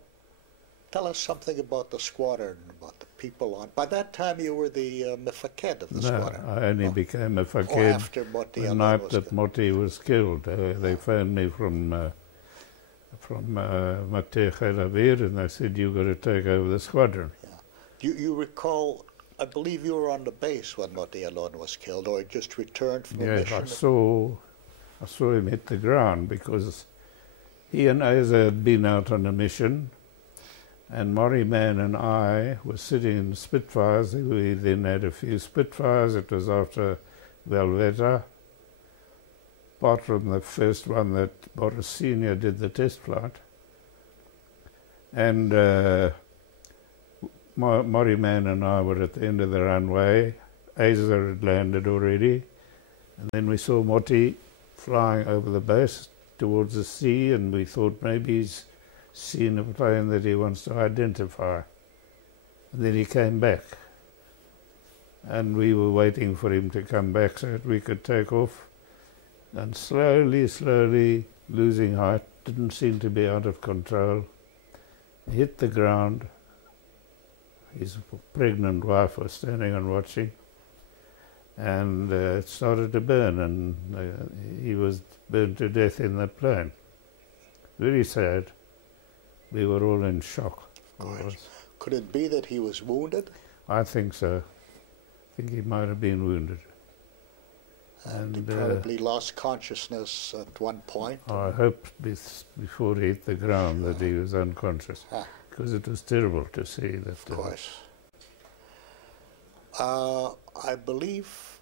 tell us something about the squadron, about the people on. By that time, you were the mefaked of the squadron. No, I only became a faked after Moti the Alon night was that Moti was killed. They phoned me from Mate Khalavir, and they said, you've got to take over the squadron. Yeah. You recall, I believe you were on the base when Moti Alon was killed, or just returned from a mission? I saw him hit the ground because he and Asa had been out on a mission, And Murray Man and I were sitting in Spitfires. We then had a few Spitfires. It was after Velveta, apart from the first one that Boris Senior did the test flight. And Murray Man and I were at the end of the runway. Azer had landed already. And then we saw Motti flying over the base towards the sea, and we thought maybe he's seen a plane that he wants to identify. And then he came back. And we were waiting for him to come back so that we could take off. And slowly, slowly, losing height, didn't seem to be out of control. He hit the ground. His pregnant wife was standing and watching. And it started to burn, and he was burned to death in the plane. Very sad. We were all in shock. Could it be that he was wounded? I think so. I think he might have been wounded. And he probably lost consciousness at one point. I hoped before he hit the ground that he was unconscious, because it was terrible to see that. Of course. I believe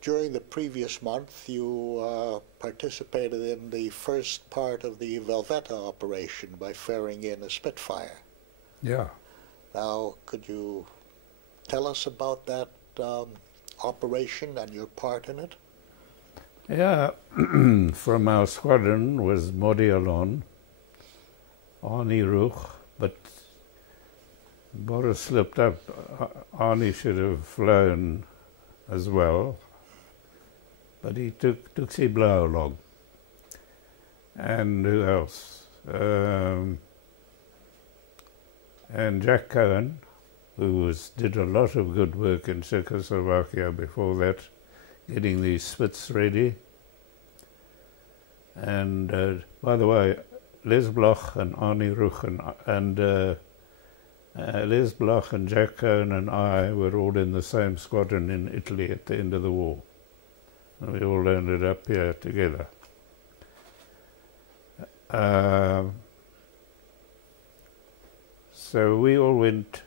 during the previous month you participated in the first part of the Velveta operation by ferrying in a Spitfire. Yeah. Now, could you tell us about that operation and your part in it? Yeah, from our squadron was Modi Alon, Arnie Ruch, but Boris slipped up. Arnie should have flown as well, but he took Blau along. And who else? And Jack Cohen, who did a lot of good work in Czechoslovakia before that, getting these Spits ready. And by the way, Les Bloch and Arnie Ruch and Les Bloch and Jack Cohen and I were all in the same squadron in Italy at the end of the war. And we all ended up here together. So we all went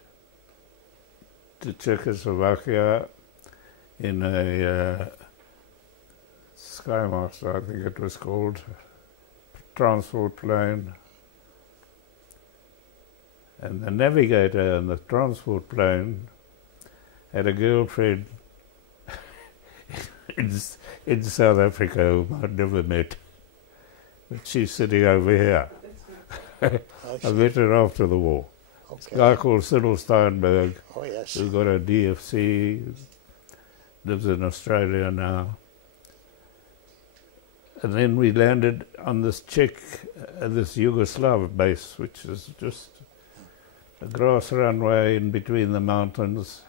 to Czechoslovakia in a Skymaster, I think it was called, transport plane. And the navigator in the transport plane had a girlfriend in South Africa whom I'd never met. But she's sitting over here. I met her after the war. Okay. A guy called Cyril Steinberg, Oh, yes. who got a DFC, lives in Australia now. And then we landed on this this Yugoslav base, which is just a grass runway in between the mountains.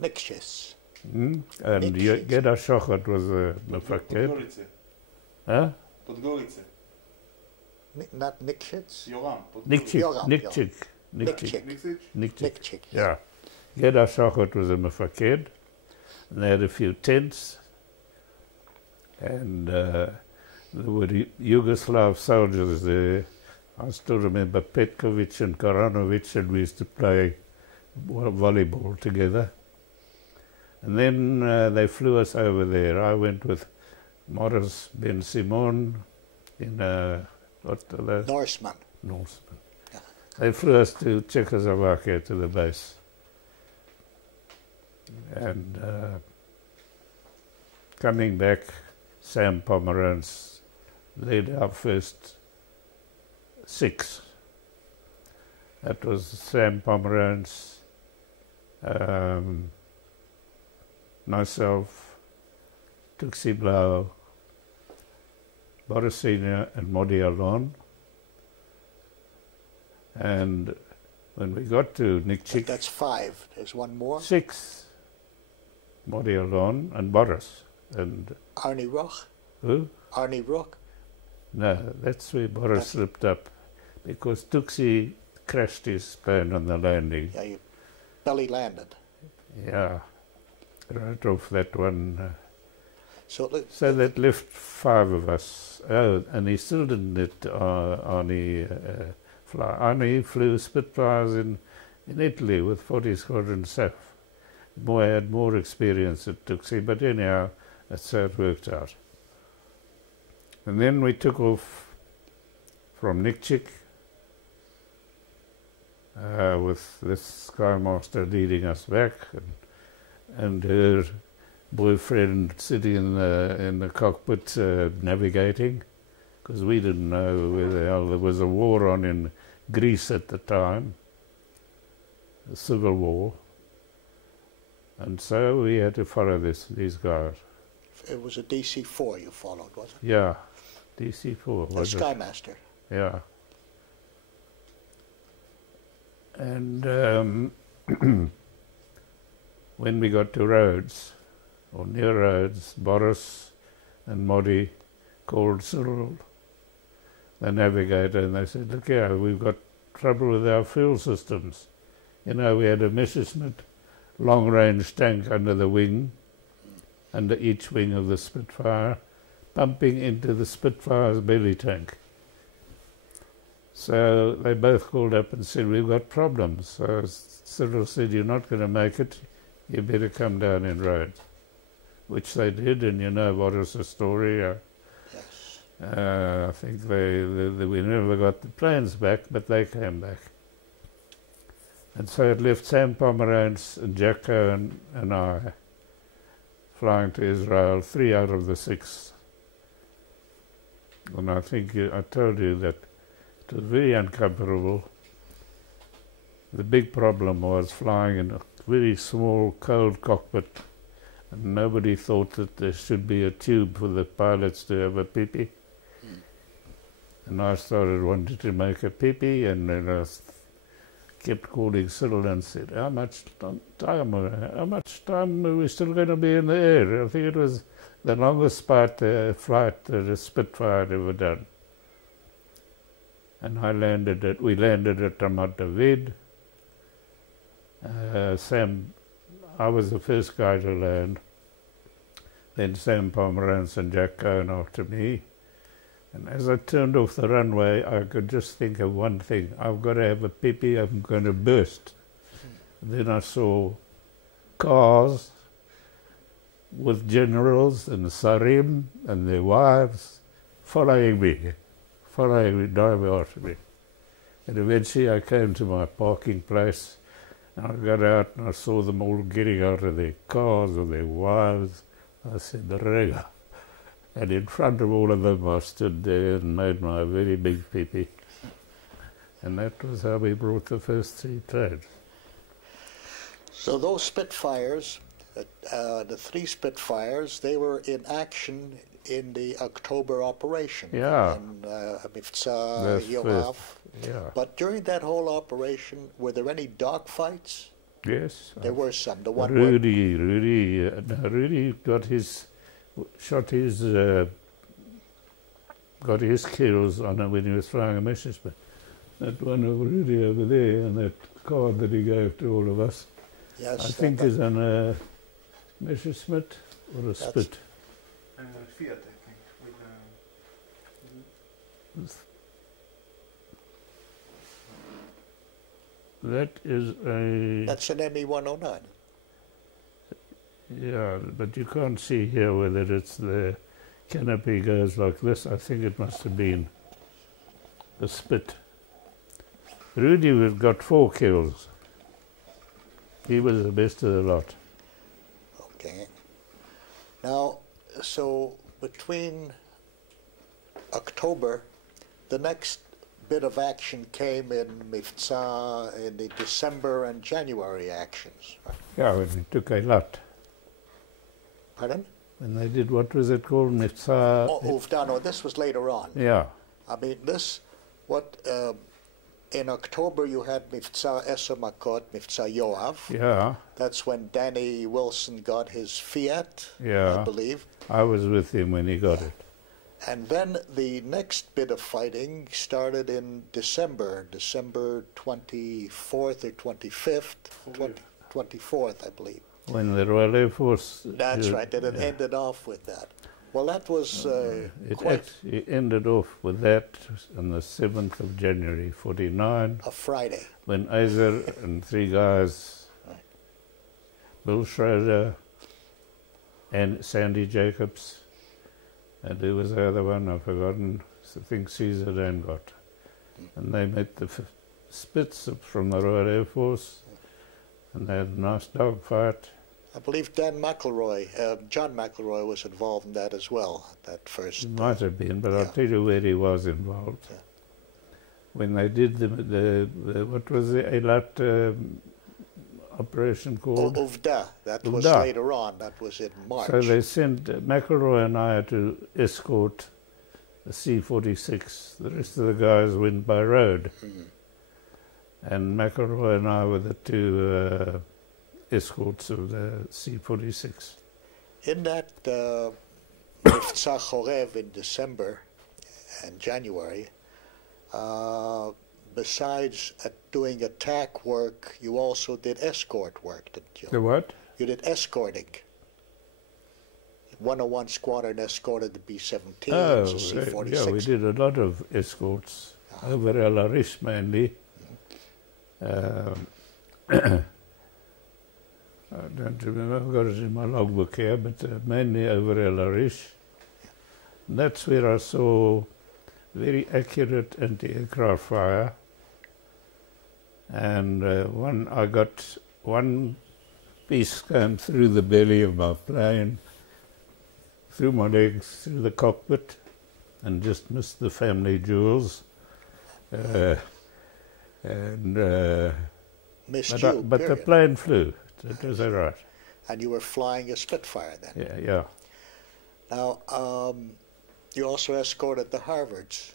Nikšić. And Nikšić. Geda Shochat was a mafakir. Podgorice. Huh? Podgorice. Not Nikšić? Joram. Nikšić. Nikšić. Yeah. Geda Shochat was a mafakir. And they had a few tents. And there were Yugoslav soldiers there. I still remember Petkovic and Koranovic, and we used to play volleyball together. And then they flew us over there. I went with Morris Ben Simon in Norseman. Norseman. They flew us to Czechoslovakia, to the base. And coming back, Sam Pomerantz led our first 6. That was Sam Pomerantz, myself, Tuxi Blau, Boris Senior and Modi Alon. And when we got to Nikšić... That's 5. There's one more. 6. Modi Alon and Boris. And Arnie Ruch? who? Arnie Ruch? No, that's where Boris slipped up, because Tuxi crashed his plane on the landing. Yeah, you belly landed. Yeah, right off that one. So that left 5 of us. Oh, and he still didn't let Arnie fly. I know he flew Spitfires in Italy with 40 Squadron SAF. Had more experience at Tuxie, but anyhow, that's how it worked out. And then we took off from Nikchik with this Skymaster leading us back, and her boyfriend sitting in the cockpit navigating, because we didn't know where the hell there was a war on in Greece at the time, a civil war, and so we had to follow these guys. It was a DC-4 you followed, was it? Yeah, DC-4. The Skymaster. Yeah. And when we got to Rhodes, or near Rhodes, Boris and Modi called Cyril, the navigator, and they said, look here, we've got trouble with our fuel systems. You know, we had a Messerschmitt long-range tank under the wing, under each wing of the Spitfire, pumping into the Spitfire's belly tank. So they both called up and said, we've got problems. So Cyril said, you're not going to make it, you better come down in Rhodes. Which they did, and you know what is the story. Yes. I think we never got the planes back, but they came back. And so it left Sam Pomerantz and Jack Cohen and I flying to Israel, 3 out of the 6. And I think I told you that it was very uncomfortable. The big problem was flying in a very small, cold cockpit, and nobody thought that there should be a tube for the pilots to have a pee-pee. And I started wanting to make a pee-pee, and then I kept calling Cyril and said, how much time are we still going to be in the air? I think it was the longest flight that a Spitfire had ever done. And we landed at Ramat David. I was the first guy to land. Then Sam Pomerantz and Jack Cohen after me. And as I turned off the runway, I could just think of one thing. I've got to have a pee-pee, I'm going to burst. And then I saw cars with generals and sarim and their wives following me, driving after me. And eventually I came to my parking place, and I got out and I saw them all getting out of their cars with their wives. I said, Rega. And in front of all of them I stood there and made my very big pee-pee. And that was how we brought the first 3 trains. So those Spitfires, the 3 Spitfires, they were in action in the October operation. Yeah. And Mivtza Yoav. Yeah. But during that whole operation, were there any dogfights? Yes. There were some. The one Rudy got his kills on it when he was flying a Messerschmitt. That one of Rudy over there, and that card that he gave to all of us, yes, I think is on a Messerschmitt or a Spit. Fiat, I think. That is a... That's an ME-109. Yeah, but you can't see here whether it's the canopy goes like this. I think it must have been a Spit. Rudy got 4 kills. He was the best of the lot. Okay. Now, so between October, the next bit of action came in Mivtza in the December and January actions. Right? Yeah, when we took a lot. Pardon? When they did, what was it called? Mivtza... No, this was later on. Yeah. I mean, in October you had Mivtza Eser Makot, Mivtza Yoav. Yeah. That's when Danny Wilson got his Fiat, yeah. I believe. I was with him when he got it. And then the next bit of fighting started in December 24th or 25th, 24th, I believe. When the Royal Air Force... That's right, and it ended off with that. Well, that was It quite actually ended off with that on the 7th of January, 49, a Friday. when Ezer and three guys, Right. Bill Schroeder and Sandy Jacobs, and who was the other one? I've forgotten. I think Caesar Dangot. And they met the Spits from the Royal Air Force, and they had a nice dogfight. I believe John McElroy was involved in that as well, that first. It might have been, but yeah. I'll tell you where he was involved. Yeah. When they did the what was the Eilat operation called? Uvda, that was Uvda. later on, that was in March. So they sent McElroy and I to escort the C-46. The rest of the guys went by road. Mm. And McElroy and I were the two escorts of the C-46. In that Mifza Chorev in December and January, besides doing attack work, you also did escort work, didn't you? The what? You did escorting. 101 Squadron escorted the B-17s, Oh, the C-46. yeah, we did a lot of escorts over El Arish mainly. I don't remember, I've got it in my logbook here, but mainly over El Arish. That's where I saw very accurate anti-aircraft fire. And I got one piece came through the belly of my plane, through my legs, through the cockpit, and just missed the family jewels. Missed you, but the period. plane flew. It was all right. And you were flying a Spitfire then. Yeah. Now, you also escorted the Harvards,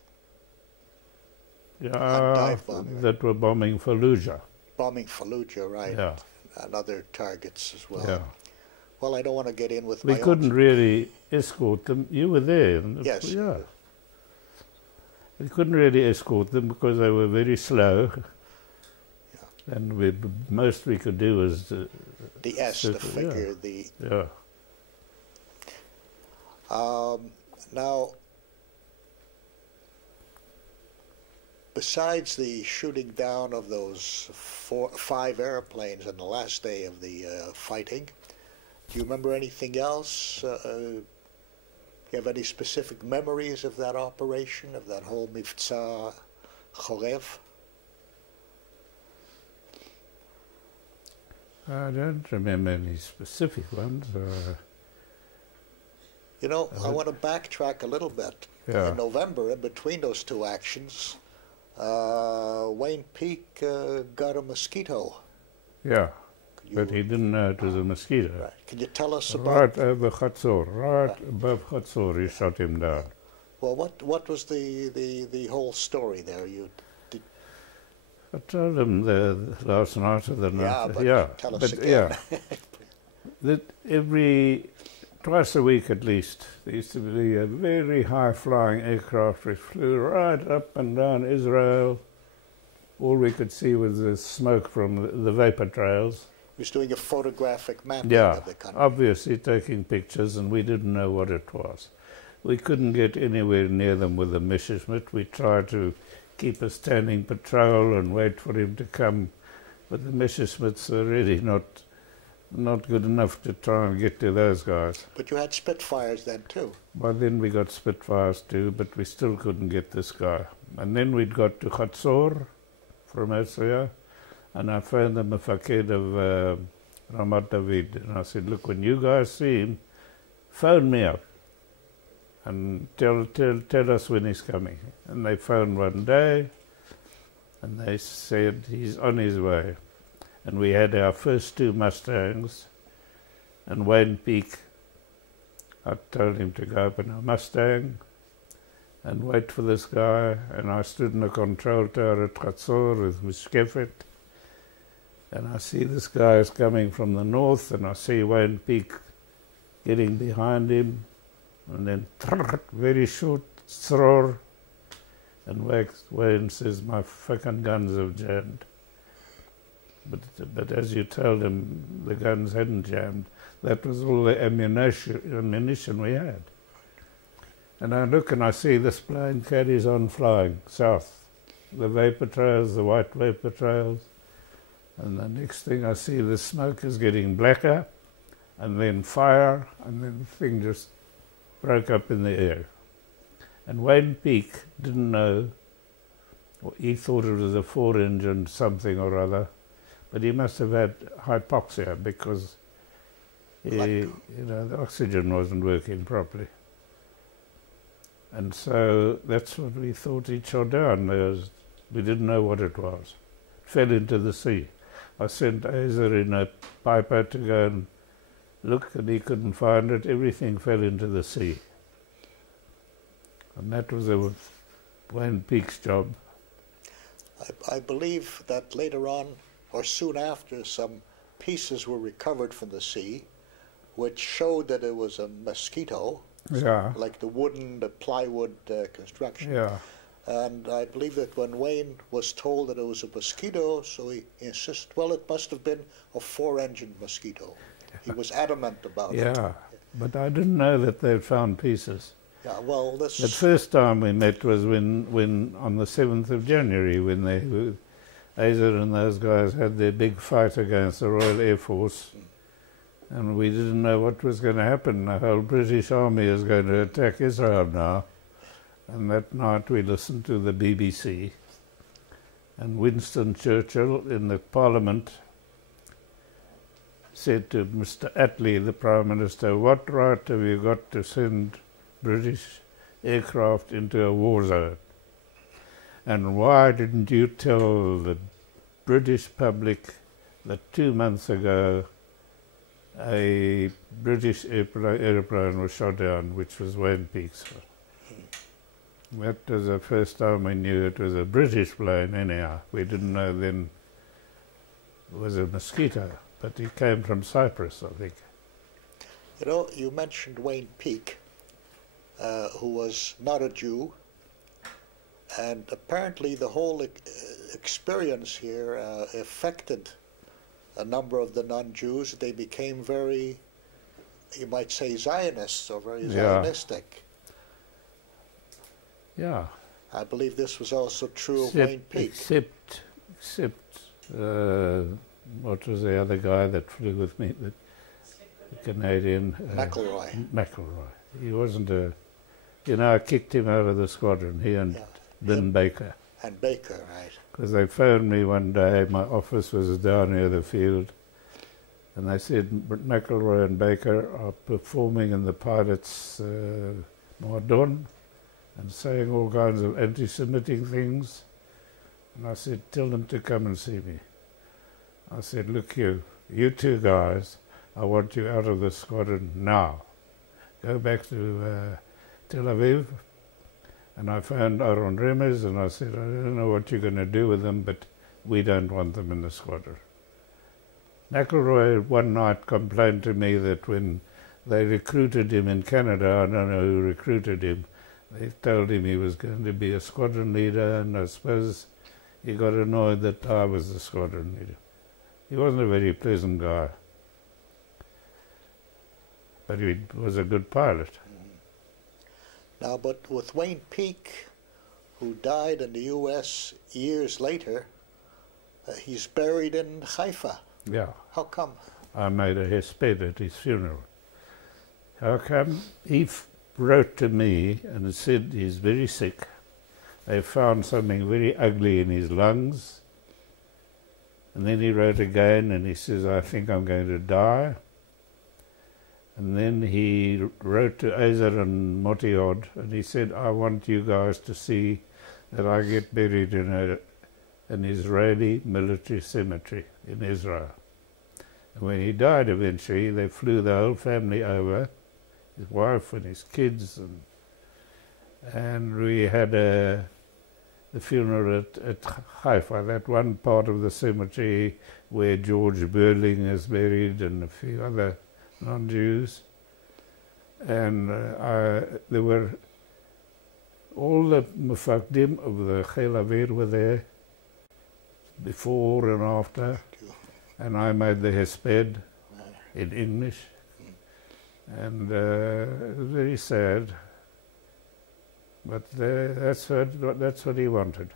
Yeah, dive bomber. that were bombing Fallujah. bombing Fallujah, right? Yeah. And other targets as well. Yeah. Well, I don't want to get in with We my couldn't own. really escort them. You were there. Yes. Yeah. We couldn't really escort them because they were very slow. Yeah. And most we could do was... The S, the figure, the... Yeah. Now, besides the shooting down of those 5 airplanes on the last day of the fighting, do you remember anything else? Do you have any specific memories of that operation, of that whole Mifza Chorev? I don't remember any specific ones. You know, I want to backtrack a little bit. Yeah. In November, in between those 2 actions, Wayne Peak got a mosquito. Yeah, but he didn't know it was a mosquito. Right. Can you tell us about? Right over Chatzor, right above Chatzor, he shot him down. Well, what was the whole story there? You did. I told him the last night of the night. But tell us again. That twice a week at least, there used to be a very high-flying aircraft which flew right up and down Israel. All we could see was the smoke from the vapor trails. He was doing a photographic mapping Yeah, of the country. obviously taking pictures, and we didn't know what it was. We couldn't get anywhere near them with the Messerschmitt. We tried to keep a standing patrol and wait for him to come, but the Messerschmitts are really not good enough to try and get to those guys. But you had Spitfires then too. By then we got Spitfires too, but we still couldn't get this guy. And then we'd got to Chatzor from Herzliya, and I phoned the Mefaked of Ramat David, and I said, look, when you guys see him, phone me up and tell us when he's coming. And they phoned one day, and they said he's on his way. And we had our first 2 Mustangs, and Wayne Peak, I told him to go open a Mustang and wait for this guy, and I stood in the control tower at Chatzor with Mishkefet, and I see this guy is coming from the north, and I see Wayne Peak getting behind him, and then very short thror, and Wayne says, my fucking guns have jammed. But as you told him, the guns hadn't jammed. That was all the ammunition we had. And I look and I see this plane carries on flying south. The vapor trails, the white vapor trails. And the next thing I see, the smoke is getting blacker, and then fire, and then the thing just broke up in the air. And Wayne Peake didn't know, or he thought it was a 4-engine something or other, but he must have had hypoxia because the oxygen wasn't working properly. And so that's what we thought he'd shot down. We didn't know what it was. It fell into the sea. I sent Azer in a piper to go and look, and he couldn't find it. Everything fell into the sea. And that was Wayne Peake's job. I believe that later on, or soon after, some pieces were recovered from the sea, which showed that it was a mosquito, like the plywood construction. Yeah. And I believe that when Wayne was told that it was a mosquito, so he insisted, well, it must have been a 4-engine mosquito. He was adamant about it. Yeah, but I didn't know that they'd found pieces. Yeah, well, The first time we met was when on the 7th of January, when Azer and those guys had their big fight against the Royal Air Force, and we didn't know what was going to happen. The whole British Army is going to attack Israel now. And that night we listened to the BBC, and Winston Churchill in the Parliament said to Mr. Attlee, the Prime Minister, "What right have you got to send British aircraft into a war zone? And why didn't you tell the British public that 2 months ago a British airplane was shot down, which was Wayne Peake's?" That was the first time we knew it was a British plane anyhow. We didn't know then it was a mosquito, but he came from Cyprus, I think. You know, you mentioned Wayne Peake, who was not a Jew, and apparently the whole experience here affected a number of the non-Jews. They became very, you might say, Zionists, or very Zionistic. Yeah. I believe this was also true of Wayne Peake. Except what was the other guy that flew with me? The Canadian. McElroy. He wasn't a. I kicked him out of the squadron, he and Ben Baker. And Baker, right. Because they phoned me one day, my office was down near the field, and they said McElroy and Baker are performing in the pilots' Mardon, and saying all kinds of anti-Semitic things. And I said, tell them to come and see me. I said, look you two guys, I want you out of the squadron now. Go back to Tel Aviv. And I found Aaron Remez, and I said, I don't know what you're going to do with them, but we don't want them in the squadron. McElroy one night complained to me that when they recruited him in Canada, I don't know who recruited him, they told him he was going to be a squadron leader, and I suppose he got annoyed that I was the squadron leader. He wasn't a very pleasant guy, but he was a good pilot. Now, but with Wayne Peake, who died in the U.S. years later, he's buried in Haifa. Yeah. How come? I made a hesped at his funeral. How come? He wrote to me and said he's very sick. They found something very ugly in his lungs. And then he wrote again and he says, I think I'm going to die. And then he wrote to Azer and Motiod and he said, I want you guys to see that I get buried in an Israeli military cemetery in Israel. And when he died eventually, they flew the whole family over, his wife and his kids, and we had the funeral at Haifa, that one part of the cemetery where George Burling is buried and a few other non-Jews. And there were all the mufakdim of the Chel Aver were there, before and after, and I made the hesped in English. And it was very sad. But that's what he wanted.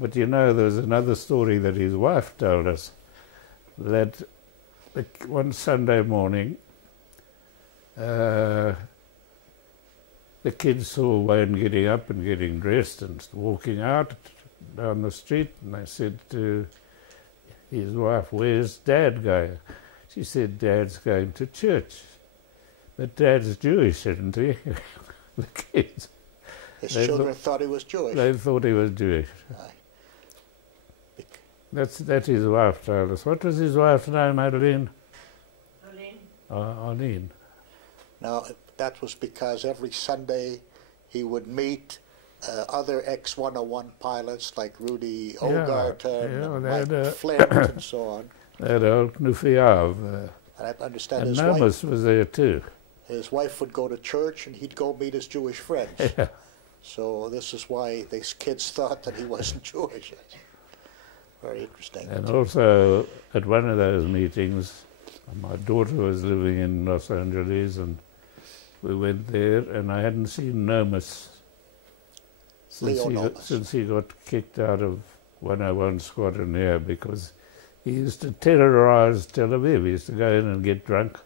But you know, there was another story that his wife told us, that one Sunday morning, the kids saw Wayne getting up and getting dressed and walking out down the street, and they said to his wife, "Where's Dad going?" She said, "Dad's going to church." But Dad's Jewish, isn't he? The kids. His children thought he was Jewish. They thought he was Jewish. Aye. That his wife told us. What was his wife's name, Adeline? Alleen. Aline. Now, that was because every Sunday he would meet other ex-101 pilots like Rudy Ogarton and Mike Flint and so on. They had old Knufiav. And I understand And his Nomus wife, was there too. his wife would go to church and he'd go meet his Jewish friends. Yeah. So this is why these kids thought that he wasn't Jewish. Very interesting. And also, at one of those meetings, my daughter was living in Los Angeles, and we went there, and I hadn't seen Nomus since he got kicked out of 101 Squadron here, because he used to terrorize Tel Aviv. He used to go in and get drunk,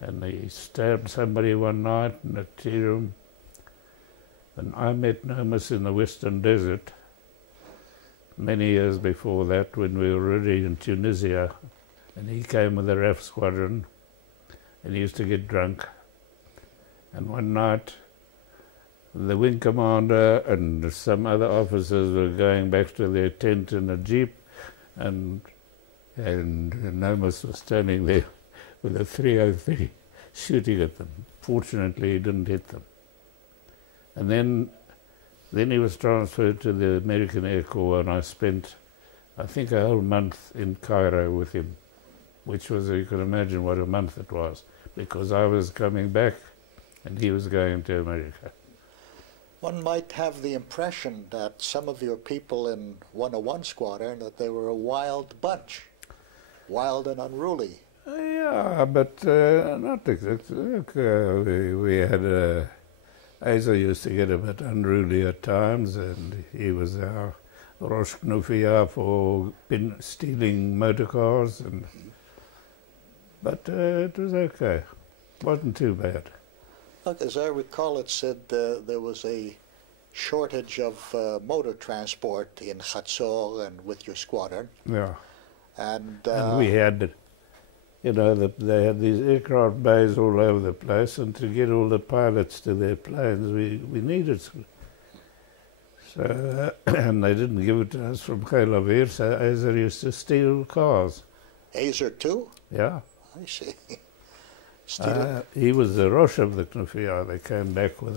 and he stabbed somebody one night in a tea room. And I met Nomus in the Western Desert many years before that, when we were already in Tunisia, and he came with the RAF squadron, and he used to get drunk. And one night, the wing commander and some other officers were going back to their tent in a jeep, and Nomus was standing there with a 303 shooting at them. Fortunately, he didn't hit them. And then he was transferred to the American Air Corps, and I spent, I think, a whole month in Cairo with him, which was, you can imagine what a month it was, because I was coming back and he was going to America. One might have the impression that some of your people in 101 Squadron, that they were a wild bunch, wild and unruly. Yeah, but not exactly. Look, we had Asa used to get a bit unruly at times, and he was our Rosh Knufia for stealing motor cars, but it was okay. Wasn't too bad. Look, as I recall, it said there was a shortage of motor transport in Chatzor and with your squadron. Yeah. And we had, you know, they had these aircraft bays all over the place, and to get all the pilots to their planes, we needed. So, and they didn't give it to us from Tel Aviv, so Azer used to steal cars. Azer too? Yeah. I see. He was the Rosh of the Knufia. They came back with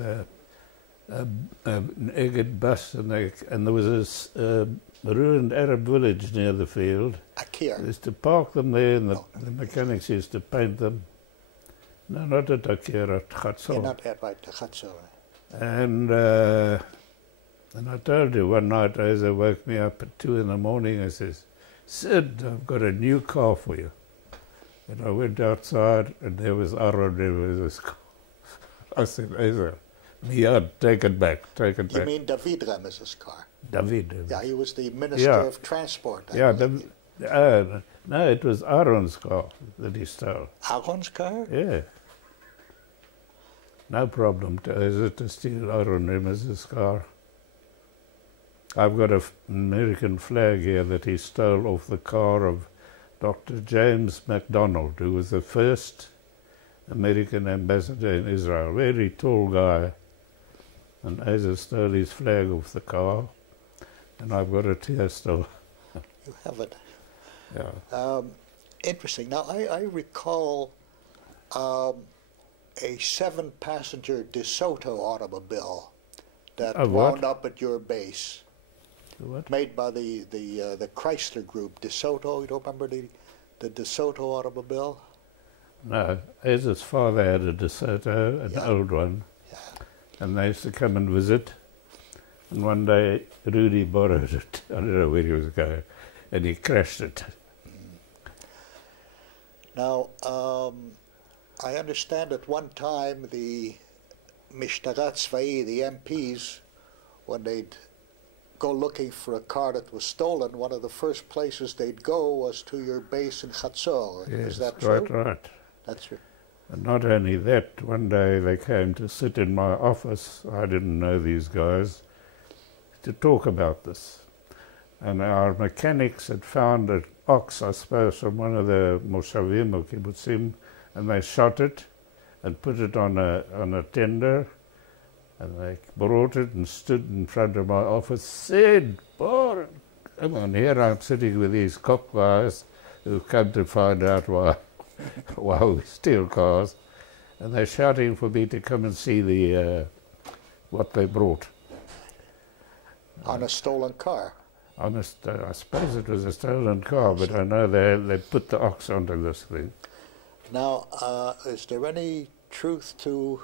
an Egged bus, and there was a ruined Arab village near the field. Akir. They used to park them there, and the mechanics used to paint them. No, not at Akir, at Chatzor. Yeah, not at right, Chatzor. And I told you one night, Asa woke me up at 2 in the morning and says, "Sid, I've got a new car for you." And I went outside, and there was Aaron, there was this car. I said, "Asa, Miyad, take it back, take it back." You mean David Rames's car? David. Yeah, he was the Minister of Transport. No, it was Aaron's car that he stole. Aaron's car? Yeah. No problem to steal Aaron Rames's car. I've got an American flag here that he stole off the car of Dr. James MacDonald, who was the first American ambassador in Israel. Very tall guy. And Asa stole his flag off the car, and I've got it here still. You have it. Yeah. Interesting. Now, I recall a 7-passenger DeSoto automobile that wound up at your base. What? Made by the Chrysler Group, DeSoto. You don't remember the DeSoto automobile? No, Asa's father had a DeSoto, an old one, and they used to come and visit. And one day, Rudy borrowed it. I don't know where he was going, and he crashed it. Now, I understand at one time the Mishtara Tzvai, the MPs, when they'd go looking for a car that was stolen, one of the first places they'd go was to your base in Chatzor. Yes, is that true? Right. That's true. And not only that, one day they came to sit in my office, I didn't know these guys, to talk about this. And our mechanics had found an ox, I suppose, from one of the moshavim or kibbutzim, and they shot it and put it on a tender, and they brought it and stood in front of my office, said, "Boy, come on, here I'm sitting with these cop guys who've come to find out why we steal cars, and they're shouting for me to come and see the what they brought." On a stolen car? I suppose it was a stolen car, but I know they put the ox onto this thing. Now, is there any truth to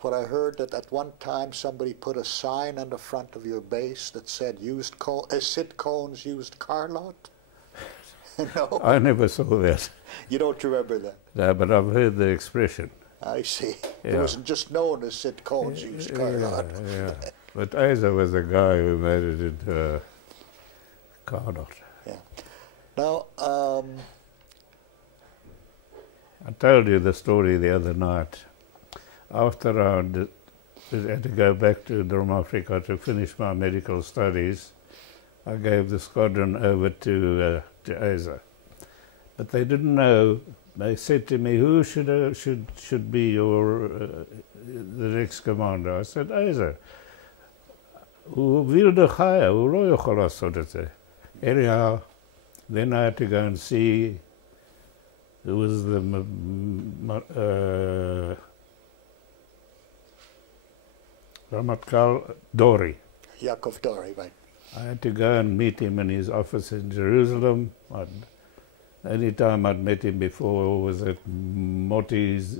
what I heard, that at one time somebody put a sign on the front of your base that said Sid Cohen's used car lot? No? I never saw that. You don't remember that? No, but I've heard the expression. I see. Yeah. It wasn't just known as Sid Cohen's used car lot. Yeah. But Asa was a guy who made it into a car lot. Yeah. Now, I told you the story the other night. After I had to go back to North Africa to finish my medical studies, I gave the squadron over to Asa. But they didn't know. They said to me, "Who should be your the next commander?" I said, "Asa." Anyhow, then I had to go and see who was the Ramatkal Dori. Yaakov Dori, right. I had to go and meet him in his office in Jerusalem. The only time I'd met him before was at Moti's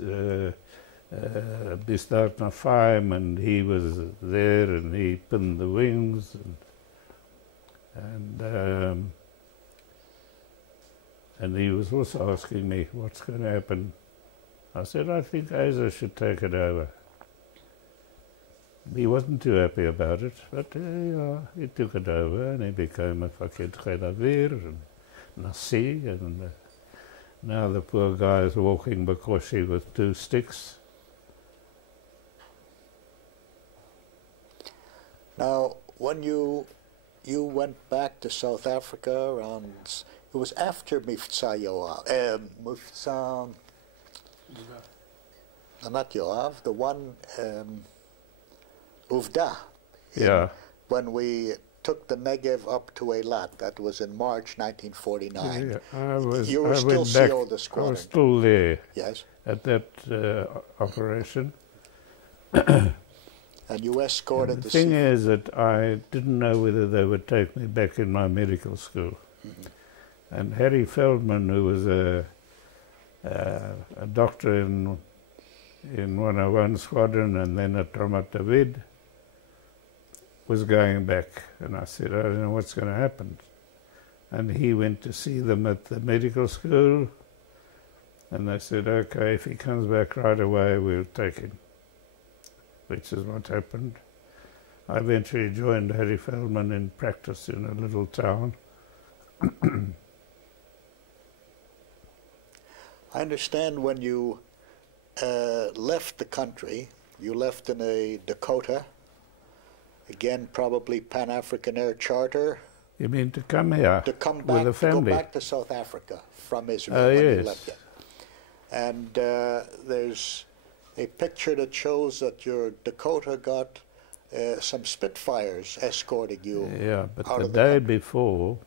Bistart Nafaim, and he was there and he pinned the wings. And he was also asking me, what's going to happen? I said, I think Asa should take it over. He wasn't too happy about it, but he took it over and he became a Fakir Khedavir and Nasi, and now the poor guy is walking Bakoshi with 2 sticks. Now, when you went back to South Africa around, it was after Mifza Yoav, not Yoav, the one, Uvda. Yeah. When we took the Negev up to Eilat, that was in March 1949. Yeah, you were still CO of the squadron. I was still there. Yes. At that operation. And you escorted the thing is that I didn't know whether they would take me back in my medical school. Mm-hmm. And Harry Feldman, who was a doctor in 101 Squadron and then at Ramat David, was going back. And I said, I don't know what's going to happen. And he went to see them at the medical school, and they said, okay, if he comes back right away, we'll take him. Which is what happened. I eventually joined Harry Feldman in practice in a little town. I understand when you left the country, you left in a Dakota, again probably Pan-African Air Charter. You mean to come here to come back, with a family? To go back to South Africa from Israel when yes. you left it. And there's a picture that shows that your Dakota got some Spitfires escorting you. Yeah, but the day before,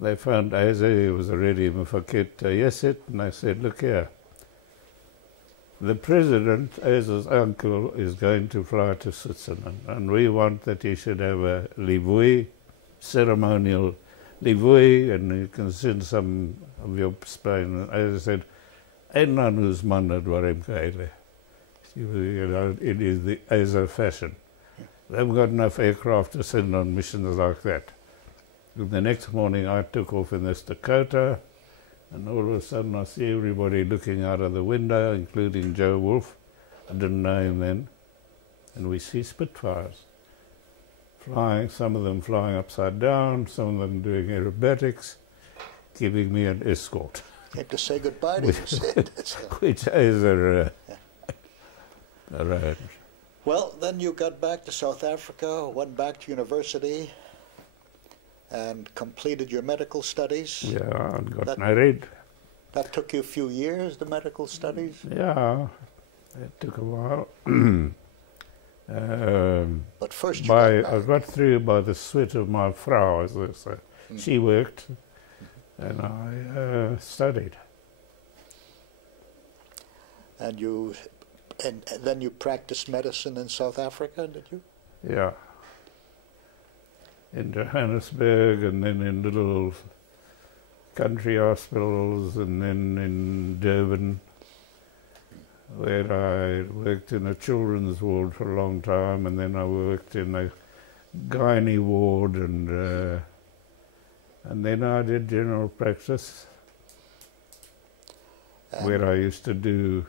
they found Asa, he was already Mufakit Yeset, and they said, look here, the president, Asa's uncle, is going to fly to Switzerland, and we want that he should have a livui, ceremonial livui, and you can send some of your Spain. And Asa said, "Ein lanu zman ledvarim kaele." You know, it is the Asa fashion. They've got enough aircraft to send on missions like that. And the next morning I took off in this Dakota, and all of a sudden I see everybody looking out of the window, including Joe Wolf, I didn't know him then. And we see Spitfires flying, some of them flying upside down, some of them doing aerobatics, giving me an escort. Came to say goodbye to you, Sid. Which is around. Well, then you got back to South Africa, went back to university, and completed your medical studies. Yeah, and got married. That took you a few years, the medical studies? Yeah, it took a while. But first I got through by the sweat of my vrouw, as they say. She worked, and I studied. And then you practiced medicine in South Africa, did you? Yeah. In Johannesburg, and then in little country hospitals, and then in Durban, where I worked in a children's ward for a long time, and then I worked in a gynae ward, and then I did general practice, where I used to do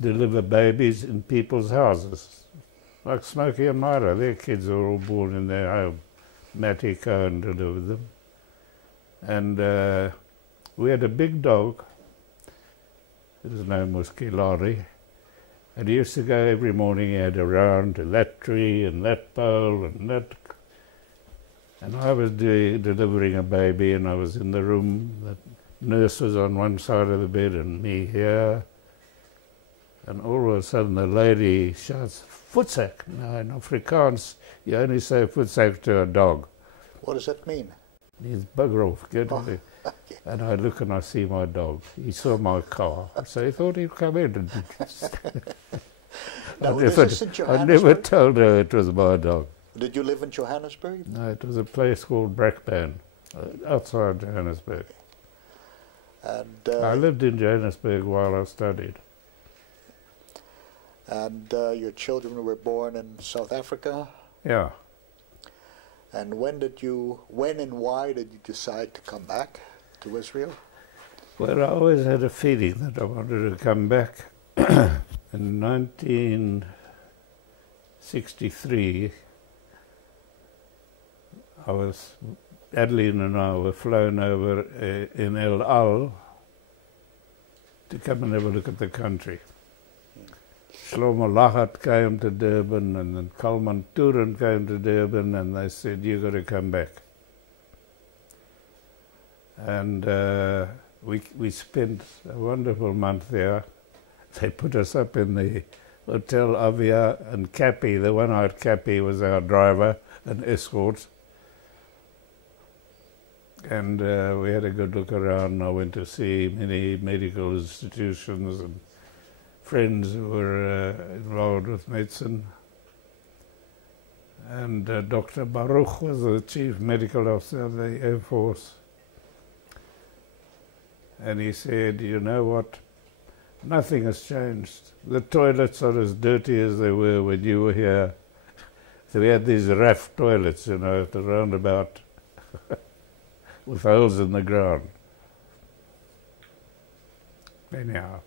deliver babies in people's houses, like Smokey and Myra. Their kids were all born in their home. Matty Cohen delivered them. And we had a big dog. His name was Kilari. And he used to go every morning. He had a round to that tree and that pole and that. And I was delivering a baby, and I was in the room. The nurse was on one side of the bed and me here. And all of a sudden the lady shouts, "Voetsak." Now in Afrikaans, you only say voetsak to a dog. What does that mean? It means bugger off, get away. Okay. And I look and I see my dog. He saw my car, so he thought he'd come in. And I never told her it was my dog. Did you live in Johannesburg? No, it was a place called Brakpan, outside Johannesburg. And I lived in Johannesburg while I studied. And your children were born in South Africa? Yeah. And when and why did you decide to come back to Israel? Well, I always had a feeling that I wanted to come back. In 1963, Adeline and I were flown over in El Al to come and have a look at the country. Shlomo Lachat came to Durban, and then Kalman Turin came to Durban, and they said, "You got to come back." And we spent a wonderful month there. They put us up in the Hotel Avia, and Cappy, the one-eyed Cappy, was our driver and escort. And we had a good look around. I went to see many medical institutions and friends who were involved with medicine. And Dr. Baruch was the chief medical officer of the Air Force. And he said, "You know what? Nothing has changed. The toilets are as dirty as they were when you were here." So we had these rough toilets, you know, at the roundabout with holes in the ground. Anyhow,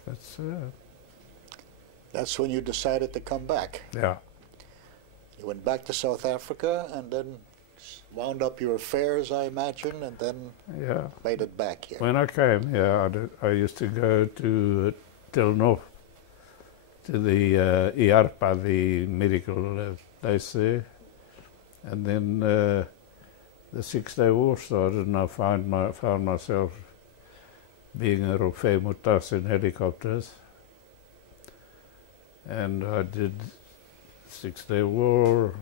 that's when you decided to come back. Yeah. You went back to South Africa and then wound up your affairs, I imagine, and then made it back here. When I came here, I used to go to Telno, to the IARPA, the medical place there. And then the 6-day war started, and I found myself being a Rofé Mutas in helicopters. And I did 6-day war,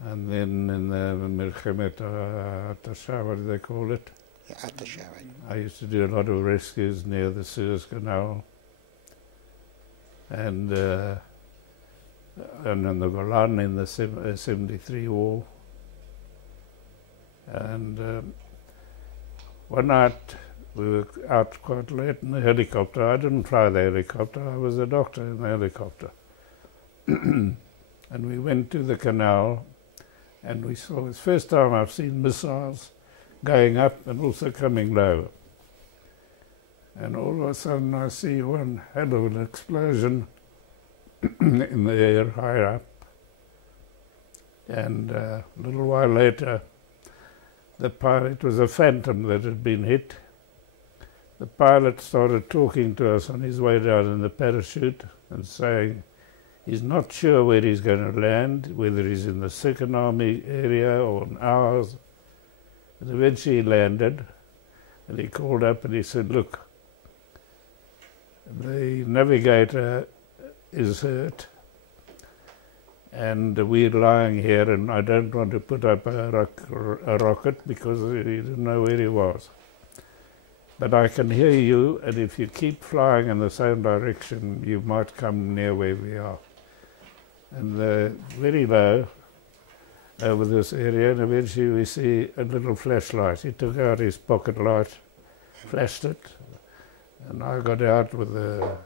and then in the Milchemet Atasha, what do they call it? Yeah, Atasha, right. I used to do a lot of rescues near the Suez Canal, and in the Golan in the 73 war. And one night we were out quite late in the helicopter. I didn't fly the helicopter, I was a doctor in the helicopter. And we went to the canal, and we saw, it's the first time I've seen missiles going up and also coming low. And all of a sudden I see one hell of an explosion in the air high up. And a little while later, it was a Phantom that had been hit. The pilot started talking to us on his way down in the parachute and saying he's not sure where he's going to land, whether he's in the Second Army area or in ours. And eventually he landed, and he called up and he said, look, the navigator is hurt, and we're lying here, and I don't want to put up a rocket because he didn't know where he was. But I can hear you, and if you keep flying in the same direction, you might come near where we are. And very low over this area, and eventually we see a little flashlight. He took out his pocket light, flashed it, and I got out with a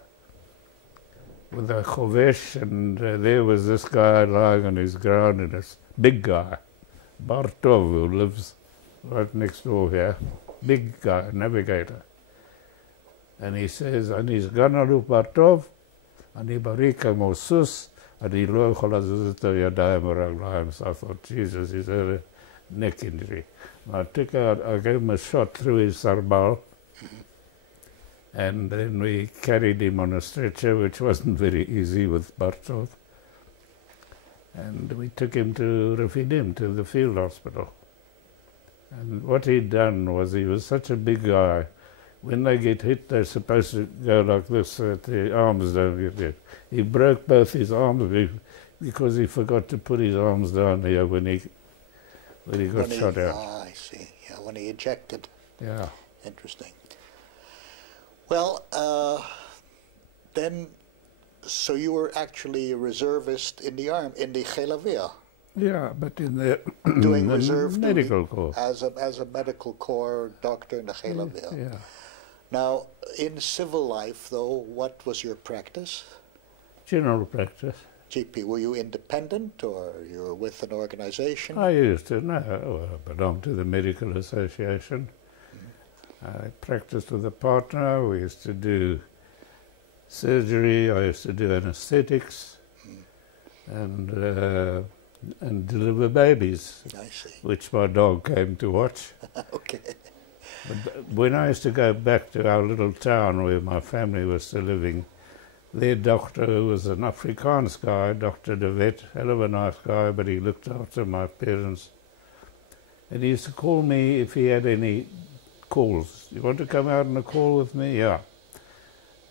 chovesh, and there was this guy lying on his ground, and this big guy, Bartov, who lives right next door here, big guy, navigator. And he says, "Ani sganalu Bartov, ani barika mosus, ani lo יכולה לזוז את הידיים ורגליים." So I thought, Jesus, he's had a neck injury. And I gave him a shot through his sarbal, and then we carried him on a stretcher, which wasn't very easy with Bartov. And we took him to Refidim, to the field hospital. And what he'd done was, he was such a big guy, when they get hit, they're supposed to go like this, so that the arms don't get hit. He broke both his arms because he forgot to put his arms down here when he got shot out. Ah, I see. Yeah, when he ejected. Yeah. Interesting. Well, then, so you were actually a reservist in the army, in the Chelavia. Yeah, but in the doing reserve medical corps. As a medical corps doctor in the Chelavia. Yeah. Now, in civil life, though, what was your practice? General practice. GP, were you independent, or you were with an organization? I used to, no, I belonged to the medical association. I practiced with a partner. We used to do surgery. I used to do anesthetics, and deliver babies, I see. Which my dog came to watch. Okay. But when I used to go back to our little town where my family was still living, their doctor, who was an Afrikaans guy, Dr. De Wet, hell of a nice guy, but he looked after my parents. And he used to call me if he had any calls. You want to come out on a call with me? Yeah.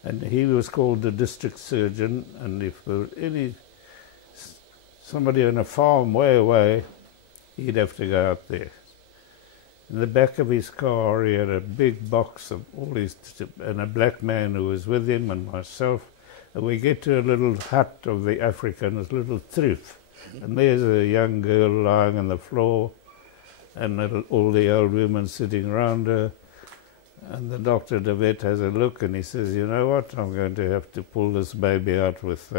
And he was called the district surgeon, and if there were somebody on a farm way away, he'd have to go up there. In the back of his car, he had a big box of all his, and a black man who was with him and myself. And we get to a little hut of the Africans, a little troof. And there's a young girl lying on the floor, and all the old women sitting around her. And the Dr. De Wet has a look, and he says, "You know what, I'm going to have to pull this baby out with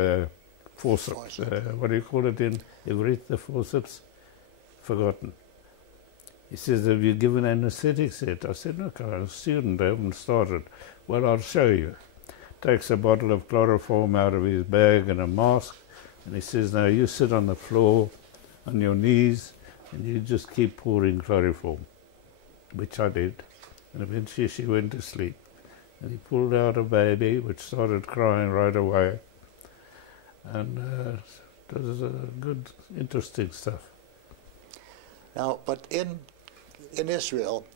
forceps." What do you call it in Ivrit, the forceps? Forgotten. He says, "Have you given anesthetics yet?" I said, "Look, I'm a student, I haven't started." "Well, I'll show you." Takes a bottle of chloroform out of his bag and a mask, and he says, "Now you sit on the floor on your knees and you just keep pouring chloroform," which I did. And eventually she went to sleep. And he pulled out a baby which started crying right away. And it was good, interesting stuff. Now, but in Israel,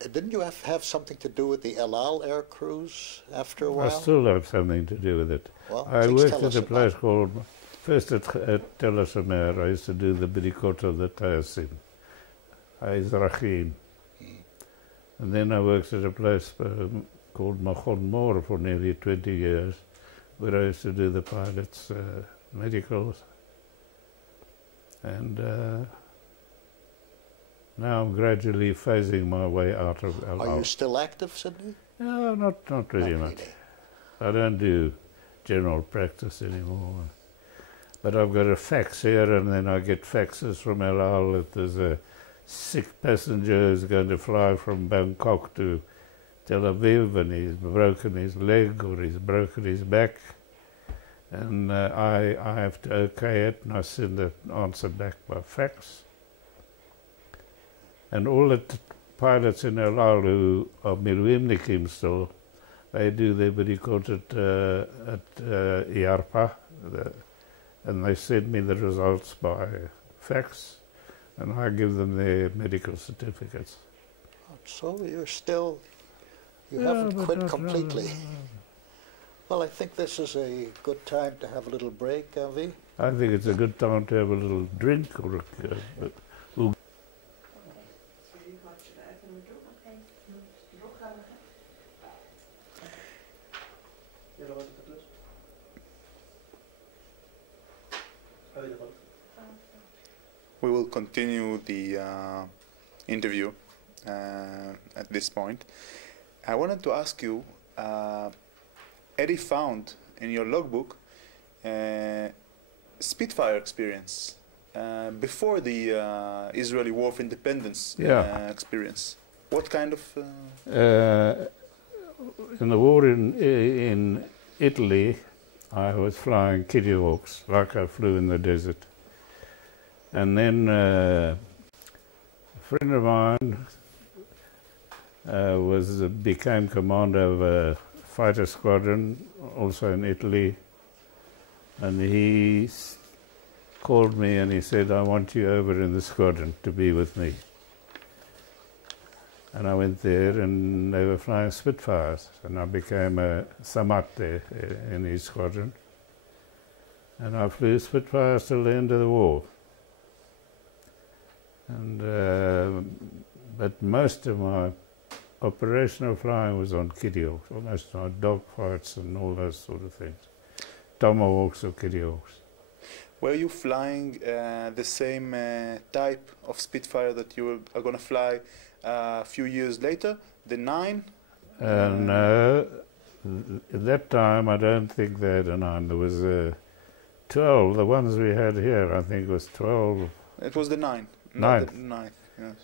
didn't you have something to do with the El Al air cruise after a while? I still have something to do with it. Well, I worked at a place called, first at Tel Assomer, I used to do the Bidikot of the Taisim, Haizrachim. And then I worked at a place called נכון for nearly 20 years, where I used to do the pilots' medicals. And now I'm gradually phasing my way out of El Al. Are you still active, Sydney? No, not really much. I don't do general practice anymore. But I've got a fax here, and then I get faxes from El Al that there's a sick passenger who's going to fly from Bangkok to Tel Aviv and he's broken his leg or he's broken his back, and I have to okay it, and I send the answer back by fax. And all the pilots in El Al who are miluimnikim still, they do their bodycourt at IARPA, and they send me the results by fax, and I give them their medical certificates. So you haven't quit completely. Well, I think this is a good time to have a little break, Avi. I think it's a good time to have a little drink or We will continue the interview at this point. I wanted to ask you, Eddie found in your logbook Spitfire experience before the Israeli War of Independence experience. What kind of... in the war in Italy, I was flying Kitty Hawks, like I flew in the desert. And then a friend of mine became commander of a fighter squadron, also in Italy. And he called me and he said, I want you over in the squadron to be with me. And I went there and they were flying Spitfires. And I became a Samat there in his squadron. And I flew Spitfires till the end of the war. And but most of my operational flying was on Kitty Hawks, almost on dogfights and all those sort of things. Tomahawks or Kitty Hawks. Were you flying the same type of Spitfire that you are going to fly a few years later, the 9? No, at that time I don't think they had a 9. There was 12. The ones we had here, I think, was 12. It was the 9. Ninth. The 9th, yes.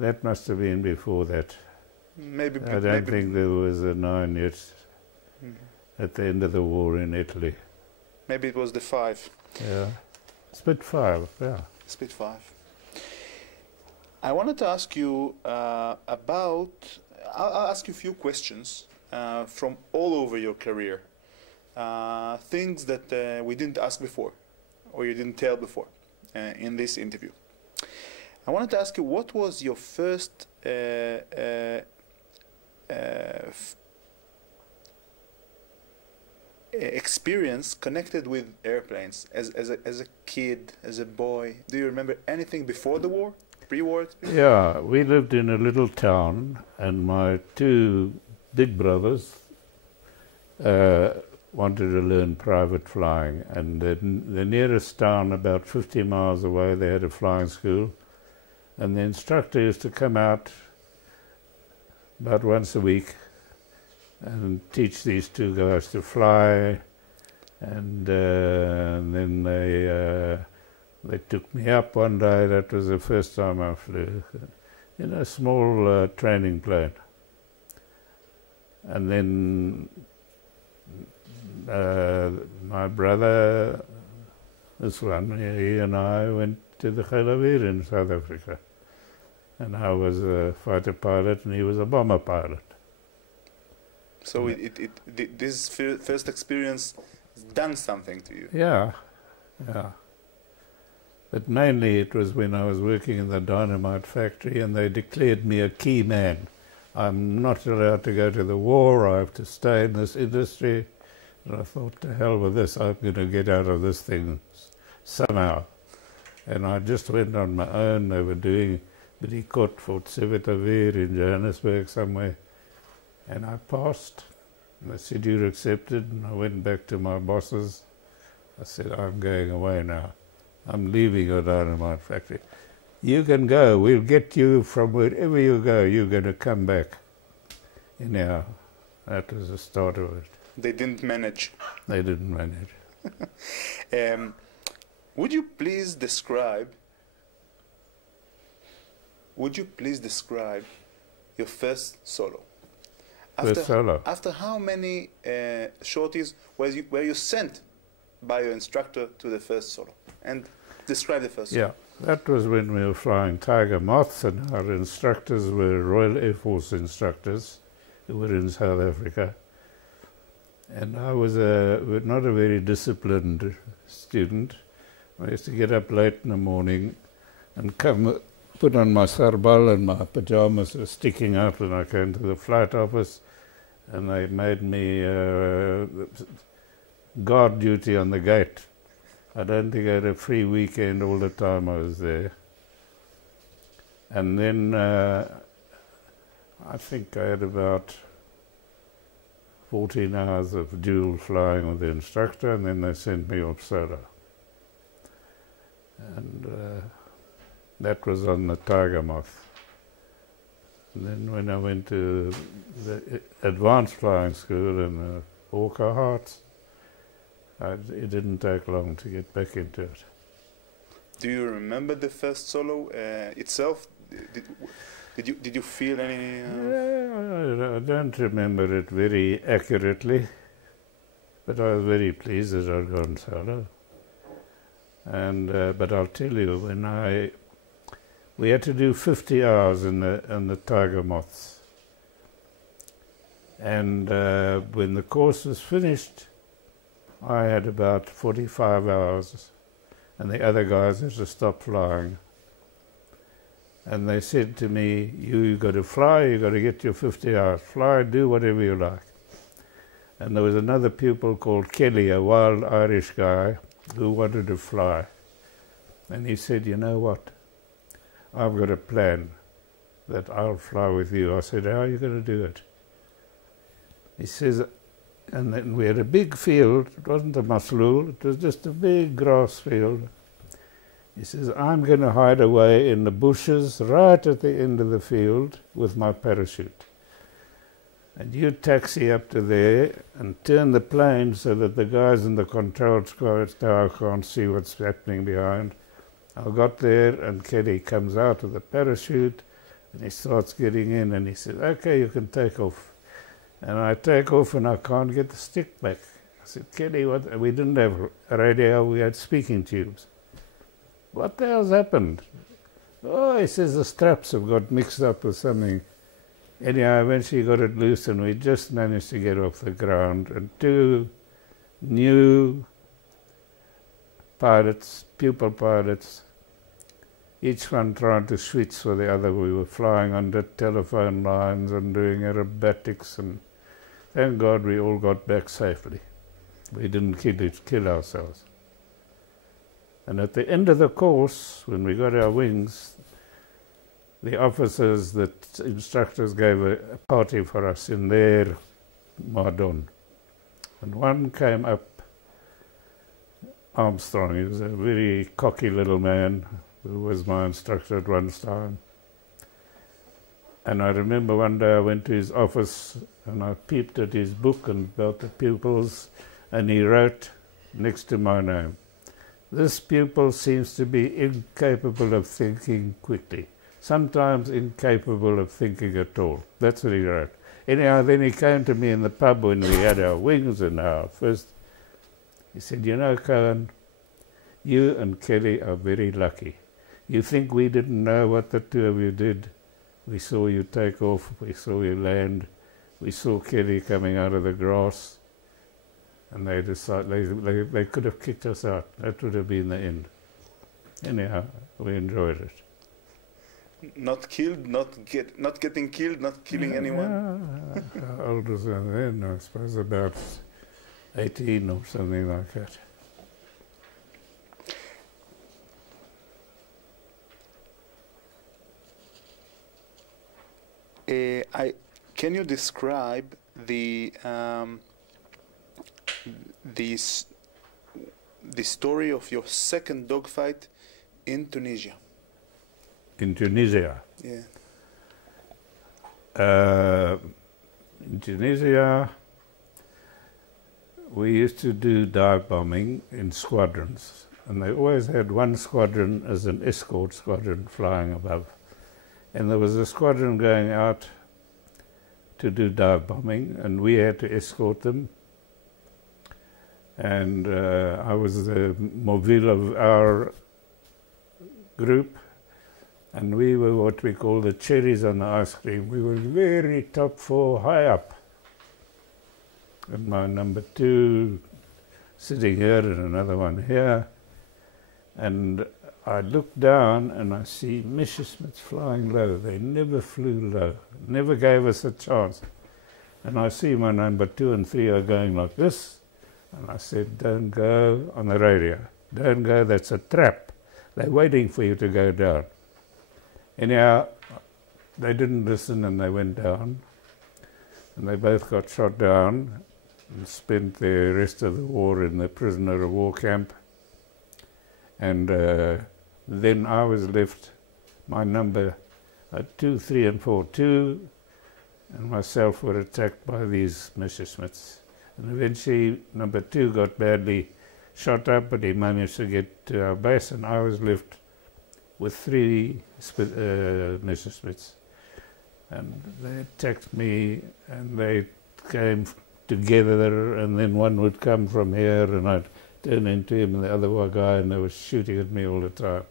That must have been before that. Maybe. I don't think there was a 9 yet at the end of the war in Italy. Maybe it was the 5. Yeah. Spitfire, yeah. Spitfire. I wanted to ask you about... I'll ask you a few questions from all over your career. Things that we didn't ask before, or you didn't tell before in this interview. I wanted to ask you, what was your first experience connected with airplanes as a kid, as a boy? Do you remember anything before the war, pre-war experience? Yeah, we lived in a little town, and my 2 big brothers wanted to learn private flying, and the nearest town, about 50 miles away, they had a flying school, and the instructor used to come out about once a week and teach these 2 guys to fly, and then they took me up one day. That was the first time I flew in a small training plane, and then my brother, this one, he and I went to the Khalavir in South Africa, and I was a fighter pilot and he was a bomber pilot. So this first experience has done something to you? Yeah, yeah. But mainly it was when I was working in the dynamite factory and they declared me a key man. I'm not allowed to go to the war, I have to stay in this industry. And I thought, to hell with this, I'm going to get out of this thing somehow. And I just went on my own. They were doing bodycourt for Tsevetavir in Johannesburg somewhere. And I passed. And they said, you're accepted. And I went back to my bosses. I said, I'm going away now. I'm leaving your dynamite factory. You can go. We'll get you from wherever you go. You're going to come back. Anyhow, that was the start of it. They didn't manage. They didn't manage. Would you please describe your first solo? first solo. After how many sorties were you sent by your instructor to the first solo? And describe the first solo. Yeah, that was when we were flying Tiger Moths, and our instructors were Royal Air Force instructors who were in South Africa. And I was not a very disciplined student. I used to get up late in the morning and come, put on my sarbal, and my pajamas were sticking out when I came to the flight office, and they made me guard duty on the gate. I don't think I had a free weekend all the time I was there. And then I think I had about 14 hours of dual flying with the instructor, and then they sent me off solo. And that was on the Tiger Moth. And then when I went to the advanced flying school in the Hawker Hearts, it didn't take long to get back into it. Do you remember the first solo itself? Did you feel any? Yeah, I don't remember it very accurately, but I was very pleased that I'd gone solo. And but I'll tell you, we had to do 50 hours in the Tiger Moths, and when the course was finished, I had about 45 hours, and the other guys had to stop flying. And they said to me, you got to fly, you got to get your 50 hours. Fly, do whatever you like. And there was another pupil called Kelly, a wild Irish guy, who wanted to fly. And he said, you know what? I've got a plan that I'll fly with you. I said, how are you going to do it? He says, and then we had a big field. It wasn't a maslul, it was just a big grass field. He says, I'm going to hide away in the bushes right at the end of the field with my parachute. And you taxi up to there and turn the plane so that the guys in the control tower can't see what's happening behind. I got there, and Kelly comes out of the parachute, and he starts getting in, and he says, okay, you can take off. And I take off, and I can't get the stick back. I said, Kelly, what? We didn't have a radio, we had speaking tubes. What the hell's happened? Oh, he says the straps have got mixed up with something. Anyhow, eventually got it loose, and we just managed to get off the ground. And two new pilots, pupil pilots, each one trying to switch for the other. We were flying under telephone lines and doing aerobatics, and thank God we all got back safely. We didn't kill ourselves. And at the end of the course, when we got our wings, the officers, the instructors gave a party for us in their Mardon. And one came up, Armstrong. He was a very cocky little man who was my instructor at one time. And I remember one day I went to his office and I peeped at his book and about the pupils, and he wrote next to my name, this pupil seems to be incapable of thinking quickly, sometimes incapable of thinking at all. That's what he wrote. Anyhow, then he came to me in the pub when we had our wings and our first. He said, you know, Cohen, you and Kelly are very lucky. You think we didn't know what the two of you did? We saw you take off, we saw you land, we saw Kelly coming out of the grass, and they decided they could have kicked us out. That would have been the end. Anyhow, we enjoyed it. Not killed, not getting killed, not killing anyone? Yeah, how old was I then? I suppose about 18 or something like that. Can you describe the story of your second dogfight in Tunisia? In Tunisia? Yeah. In Tunisia, we used to do dive bombing in squadrons, and they always had one squadron as an escort squadron flying above. And there was a squadron going out to do dive bombing, and we had to escort them. And I was the mobile of our group, and we were what we call the cherries on the ice cream. We were very top four, high up. And my number two sitting here and another one here. And I look down and I see Messerschmitts flying low. They never flew low, never gave us a chance. And I see my number 2 and 3 are going like this. And I said, don't go on the radio. Don't go, that's a trap. They're waiting for you to go down. Anyhow, they didn't listen and they went down. And they both got shot down and spent the rest of the war in the prisoner of war camp. And then I was left, my number 2, 3, and 4, 2, and myself were attacked by these Messerschmitts. And eventually number 2 got badly shot up, but he managed to get to our base, and I was left with 3 Messerschmitts. And they attacked me, and they came together, and then one would come from here, and I'd turn into him and the other guy, and they were shooting at me all the time.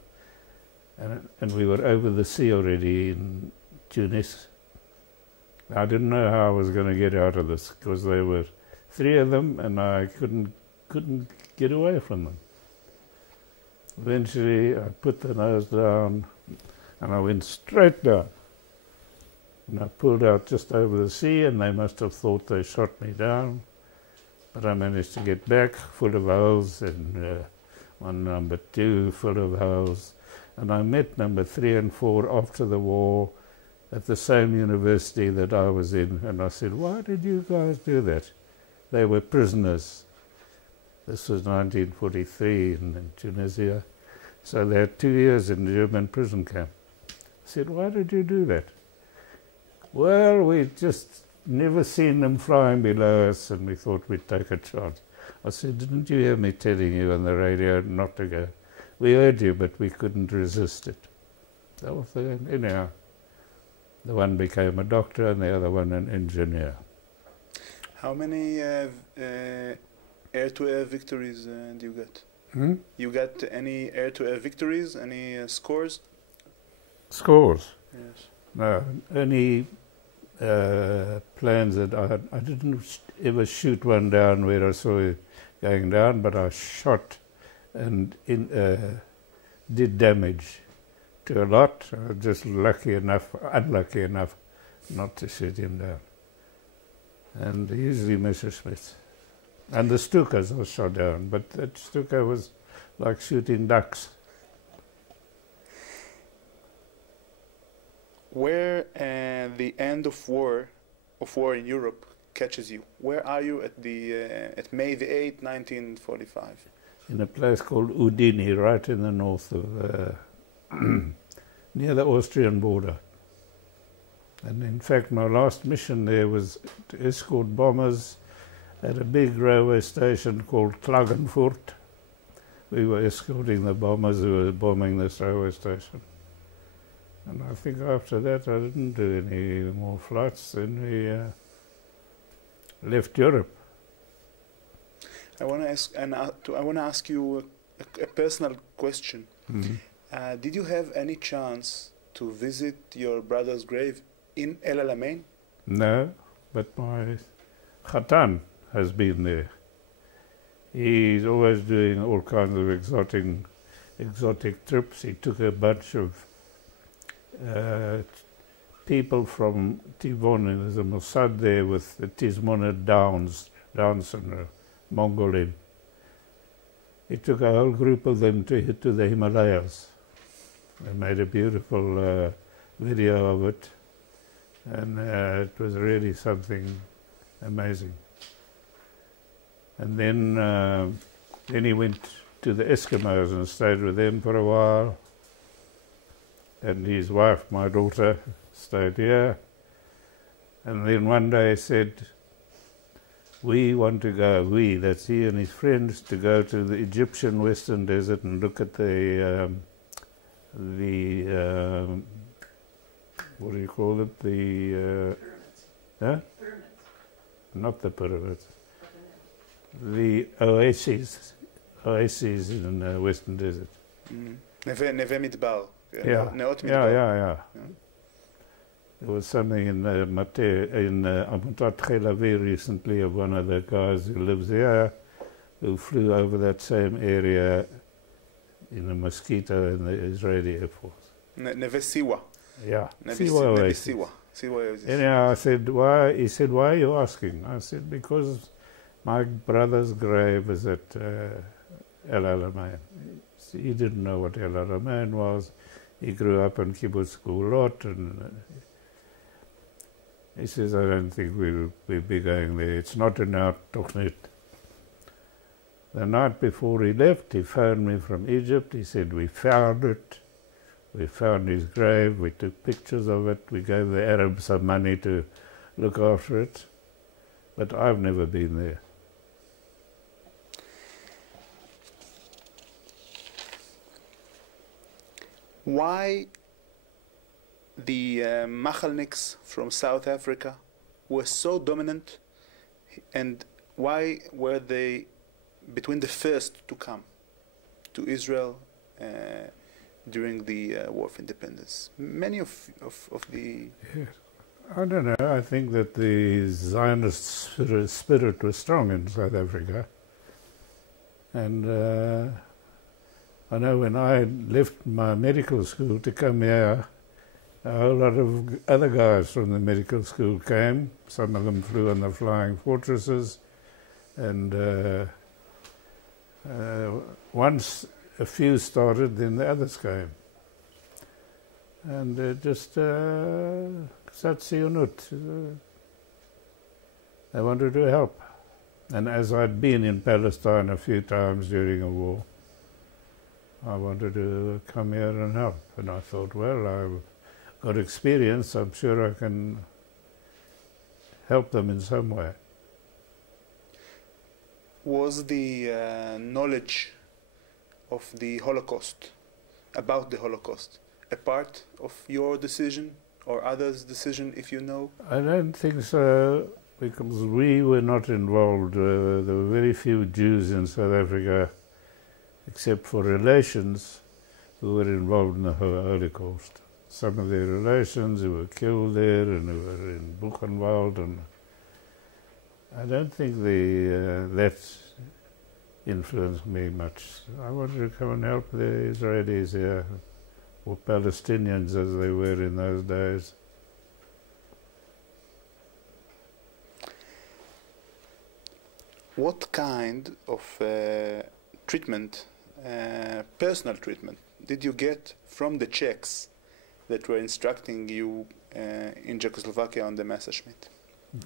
And we were over the sea already in Tunis. I didn't know how I was going to get out of this, because there were 3 of them, and I couldn't get away from them. Eventually, I put the nose down, and I went straight down. And I pulled out just over the sea, and they must have thought they shot me down. But I managed to get back, full of holes, and one number 2 full of holes. And I met number 3 and 4 after the war at the same university that I was in. And I said, why did you guys do that? They were prisoners. This was 1943 in Tunisia. So they had 2 years in the German prison camp. I said, why did you do that? Well, we just never seen them flying below us, and we thought we'd take a chance. I said, didn't you hear me telling you on the radio not to go? We heard you, but we couldn't resist it. Anyhow, the one became a doctor and the other one an engineer. How many air-to-air victories do you get? You got any air-to-air victories, any scores? Scores? Yes. No, only plans that I didn't ever shoot one down where I saw it going down, but I shot and did damage to a lot. I was just unlucky enough not to shoot him down. And usually Messerschmitts. And the Stukas I shot down, but that Stuka was like shooting ducks. Where the end of war in Europe catches you? Where are you at May the 8th, 1945? In a place called Udine, right in the north of, near the Austrian border. And in fact, my last mission there was to escort bombers at a big railway station called Klagenfurt. We were escorting the bombers who were bombing this railway station. And I think after that I didn't do any more flights. Then we left Europe. I want to ask you a personal question. Mm-hmm. Did you have any chance to visit your brother's grave in El Alamein? No, but my Khatan has been there. He's always doing all kinds of exotic trips. He took a bunch of people from Tivon. There's a Mossad there with the Tismona Down syndrome, Mongolian. He took a whole group of them to the Himalayas. They made a beautiful video of it, and it was really something amazing. And then he went to the Eskimos and stayed with them for a while. And his wife, my daughter, stayed here. And then one day he said, we want to go, that's he and his friends, to go to the Egyptian Western Desert and look at the what do you call it? The Huh? Pyramids. Not the pyramids. The oases in the Western Desert. נווה מדבר. Yeah. נאות מדבר. Yeah. There was something in Amutat Tel Aviv recently of one of the guys who lives there who flew over that same area in a mosquito in the Israeli Air Force. נווה סיwa. Yeah. נווה סיwa. Anyhow, I said, why? He said, why are you asking? I said, because my brother's grave is at El Alamein. He didn't know what El Alamein was. He grew up in Kibbutz Gulot, and he says, I don't think we'll be going there. It's not in our Tochnet. The night before he left, he phoned me from Egypt. He said, we found it. We found his grave. We took pictures of it. We gave the Arabs some money to look after it. But I've never been there. Why the Machalniks from South Africa were so dominant, and why were they between the first to come to Israel during the War of Independence? Many of the... Yes. I don't know. I think that the Zionist spirit was strong in South Africa. And I know when I left my medical school to come here, a whole lot of other guys from the medical school came. Some of them flew on the Flying Fortresses. And once a few started, then the others came. And just Satsionut. They wanted to help. And as I'd been in Palestine a few times during a war, I wanted to come here and help. And I thought, well, I've got experience. I'm sure I can help them in some way. Was the knowledge of the Holocaust, about the Holocaust, a part of your decision or others' decision, if you know? I don't think so, because we were not involved. There were very few Jews in South Africa, except for relations, who were involved in the Holocaust. Some of their relations who were killed there and who were in Buchenwald, and I don't think that influenced me much. I wanted to come and help the Israelis here, or Palestinians as they were in those days. What kind of treatment, personal treatment, did you get from the Czechs that were instructing you in Czechoslovakia on the Messerschmitt?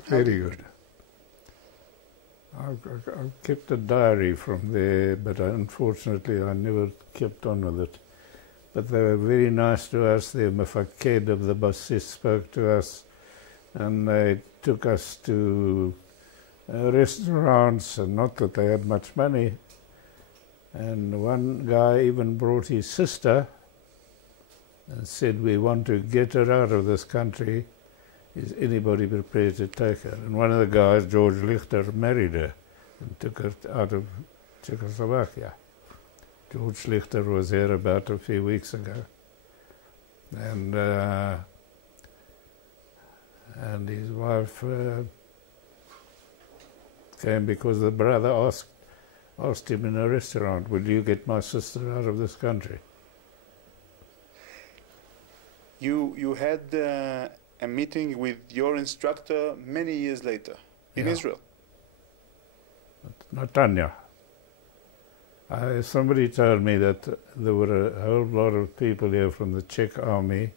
Very good. I've kept a diary from there, but unfortunately I never kept on with it. But they were very nice to us. The mefaked of the basis spoke to us, and they took us to restaurants, and not that they had much money. And one guy even brought his sister and said, we want to get her out of this country. Is anybody prepared to take her? And one of the guys, George Lichter, married her and took her out of Czechoslovakia. George Lichter was here about a few weeks ago. And his wife came because the brother asked him in a restaurant, will you get my sister out of this country? You had a meeting with your instructor many years later in Israel. Netanya. Somebody told me that there were a whole lot of people here from the Czech Army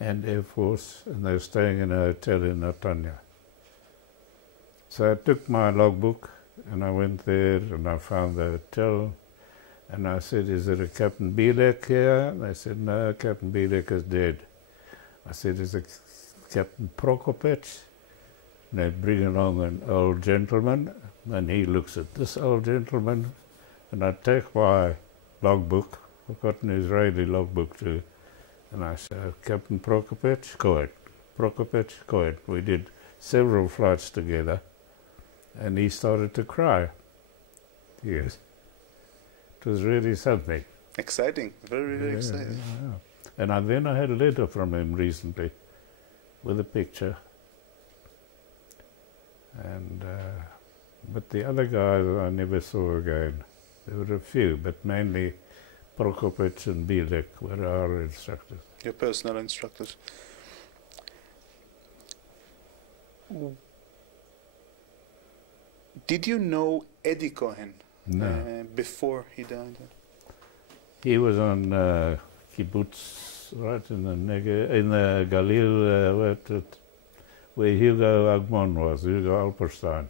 and Air Force, and they were staying in a hotel in Netanya. So I took my logbook and I went there and I found the hotel, and I said, is there a Captain Bielek here? And they said, no, Captain Bielek is dead. I said, is it Captain Prokopec? And they bring along an old gentleman, and he looks at this old gentleman, and I take my logbook, I've got an Israeli logbook too, and I say, Captain Prokopec? Correct. Prokopich Cohen. We did several flights together, and he started to cry. Yes. It was really something. Exciting. Very, very exciting. Yeah. And then I had a letter from him recently with a picture. And but the other guys I never saw again. There were a few, but mainly Prokopich and Bilek were our instructors. Your personal instructors. Did you know Eddie Cohen before he died? He was on kibbutz, right in the in the Galil, where Hugo Agmon was, Hugo Alperstein.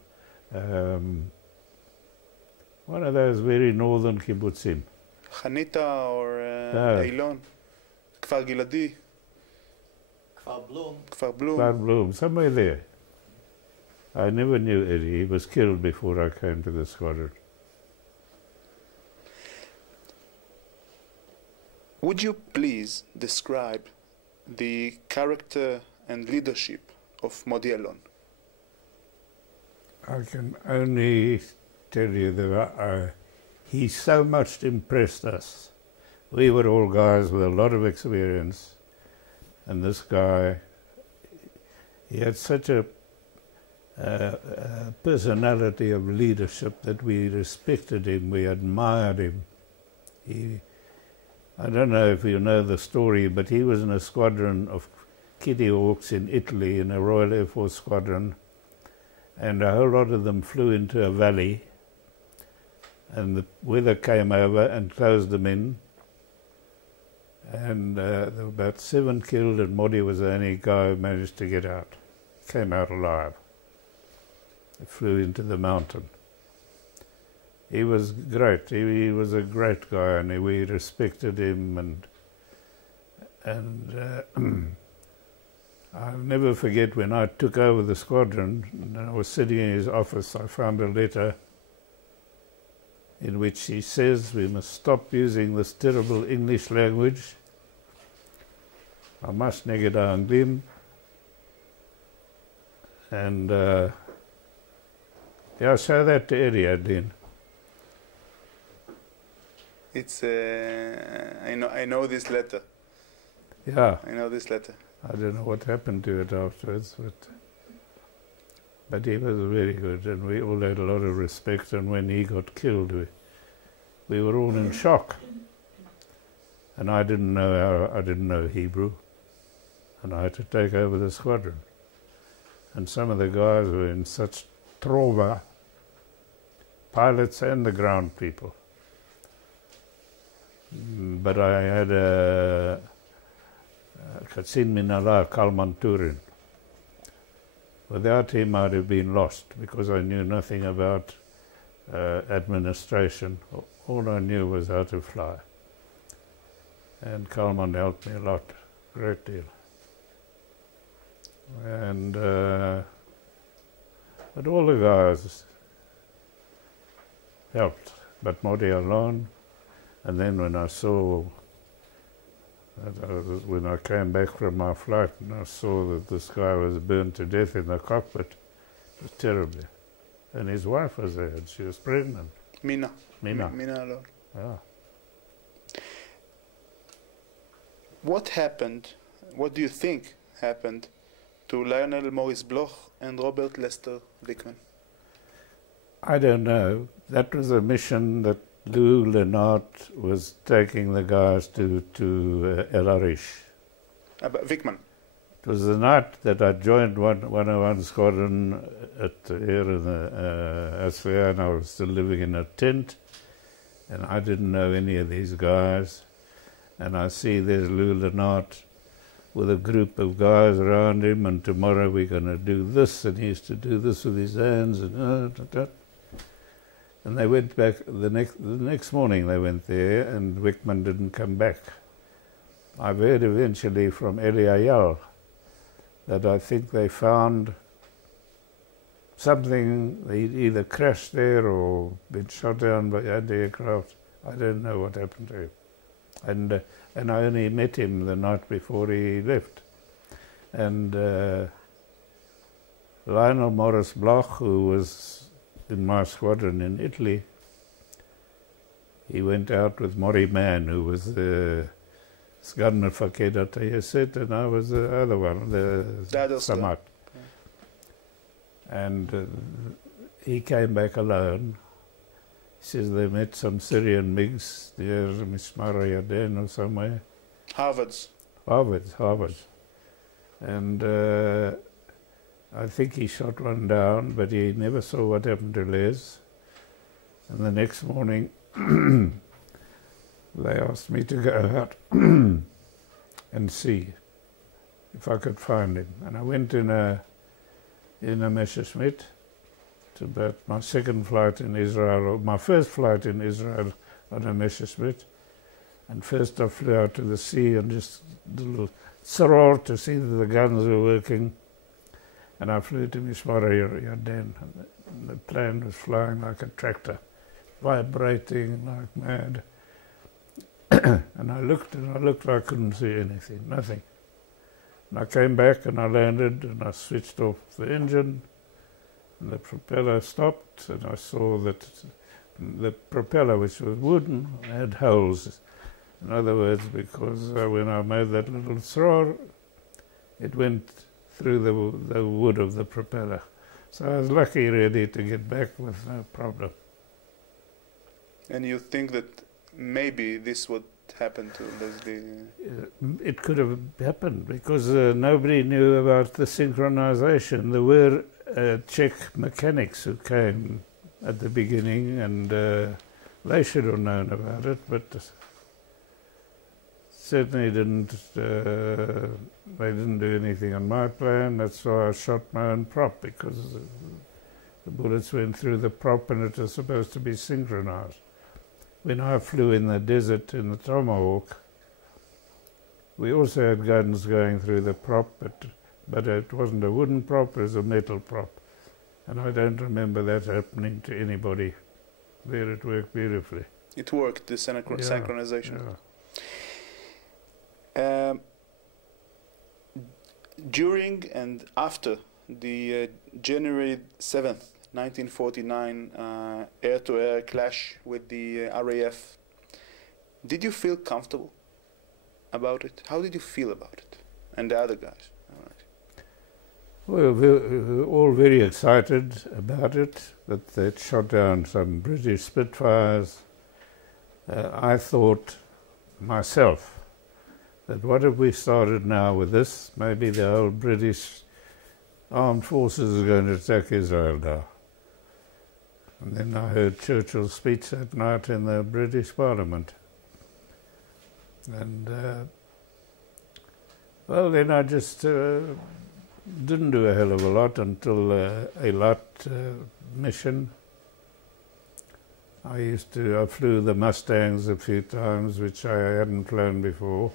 One of those very northern kibbutzim. Chanita or Eilon, Kfar Giladi, Kfar Blum. Kfar Blum. Kfar Blum, somewhere there. I never knew Eddie. He was killed before I came to the squadron. Would you please describe the character and leadership of Modi Alon? I can only tell you that he so much impressed us. We were all guys with a lot of experience, and this guy, he had such a personality of leadership that we respected him, we admired him. I don't know if you know the story, but he was in a squadron of Kitty Hawks in Italy, in a Royal Air Force squadron, and a whole lot of them flew into a valley, and the weather came over and closed them in, and there were about 7 killed, and Modi was the only guy who managed to get out, came out alive. He flew into the mountain. He was great. He was a great guy, and we respected him. And I'll never forget when I took over the squadron, and I was sitting in his office, I found a letter in which he says we must stop using this terrible English language. I must negate Anglim. And yeah, show that to Eddie, Dean. It's I know this letter. Yeah. I know this letter. I don't know what happened to it afterwards, but he was very good, and we all had a lot of respect. And when he got killed, we were all in shock. And I didn't know Hebrew, and I had to take over the squadron. And some of the guys were in such trauma, pilots and the ground people. But I had a Katsin Minala Kalman Turin. Without him, I'd have been lost because I knew nothing about administration. All I knew was how to fly. And Kalman helped me a lot, great deal. And but all the guys helped, but Modi alone. And then when I saw, when I came back from my flight and I saw that this guy was burned to death in the cockpit, it was terrible. And his wife was there, and she was pregnant. Mina. Mina. Mina alone. Yeah. What happened, what do you think happened to Lionel Morris Bloch and Robert Lester Wickman? I don't know. That was a mission that Lou Lenart was taking the guys to El Arish. Wickman. It was the night that I joined 101 Squadron here in the Asfayan. I was still living in a tent, and I didn't know any of these guys. And I see there's Lou Lenart with a group of guys around him, and tomorrow we're going to do this, and he used to do this with his hands, and they went back the next morning. They went there, and Wickman didn't come back. I've heard eventually from Eliayal that I think they found something. They either crashed there or been shot down by anti-aircraft. I don't know what happened to him. And I only met him the night before he left. And Lionel Morris Bloch, who was in my squadron in Italy, he went out with Maury Mann, who was the Sgadner Fakeda Tayeset, and I was the other one, the Samat. And he came back alone. He says they met some Syrian MiGs near Mishmar Yaden or somewhere. Harvard's. And I think he shot one down, but he never saw what happened to Les. And the next morning, they asked me to go out and see if I could find him. And I went in a Messerschmitt. About my second flight in Israel, or my first flight in Israel on a Messerschmitt. And first I flew out to the sea and just a little soror to see that the guns were working. And I flew to Mishmar Yaden, and the plane was flying like a tractor, vibrating like mad. And I looked, I couldn't see anything, nothing. And I came back and I landed and I switched off the engine. And the propeller stopped, and I saw that the propeller, which was wooden, had holes. In other words, because when I made that little throw, it went through the wood of the propeller. So I was lucky really to get back with no problem. And you think that maybe this would happen to Leslie? It could have happened because nobody knew about the synchronization. There were Czech mechanics who came at the beginning, and they should have known about it, but certainly they didn't do anything on my plane. That's why I shot my own prop, because the bullets went through the prop and it was supposed to be synchronized. When I flew in the desert in the Tomahawk, we also had guns going through the prop, but it wasn't a wooden prop, it was a metal prop. And I don't remember that happening to anybody. There it worked beautifully. It worked, the synchronization. Yeah. During and after the January 7th, 1949 air-to-air clash with the RAF, did you feel comfortable about it? How did you feel about it? And the other guys? Well, we were all very excited about it, that they'd shot down some British Spitfires. I thought myself that what if we started now with this? Maybe the whole British armed forces are going to attack Israel now. And then I heard Churchill's speech that night in the British Parliament. And, well, then I just didn't do a hell of a lot until a lot mission. I flew the Mustangs a few times, which I hadn't flown before.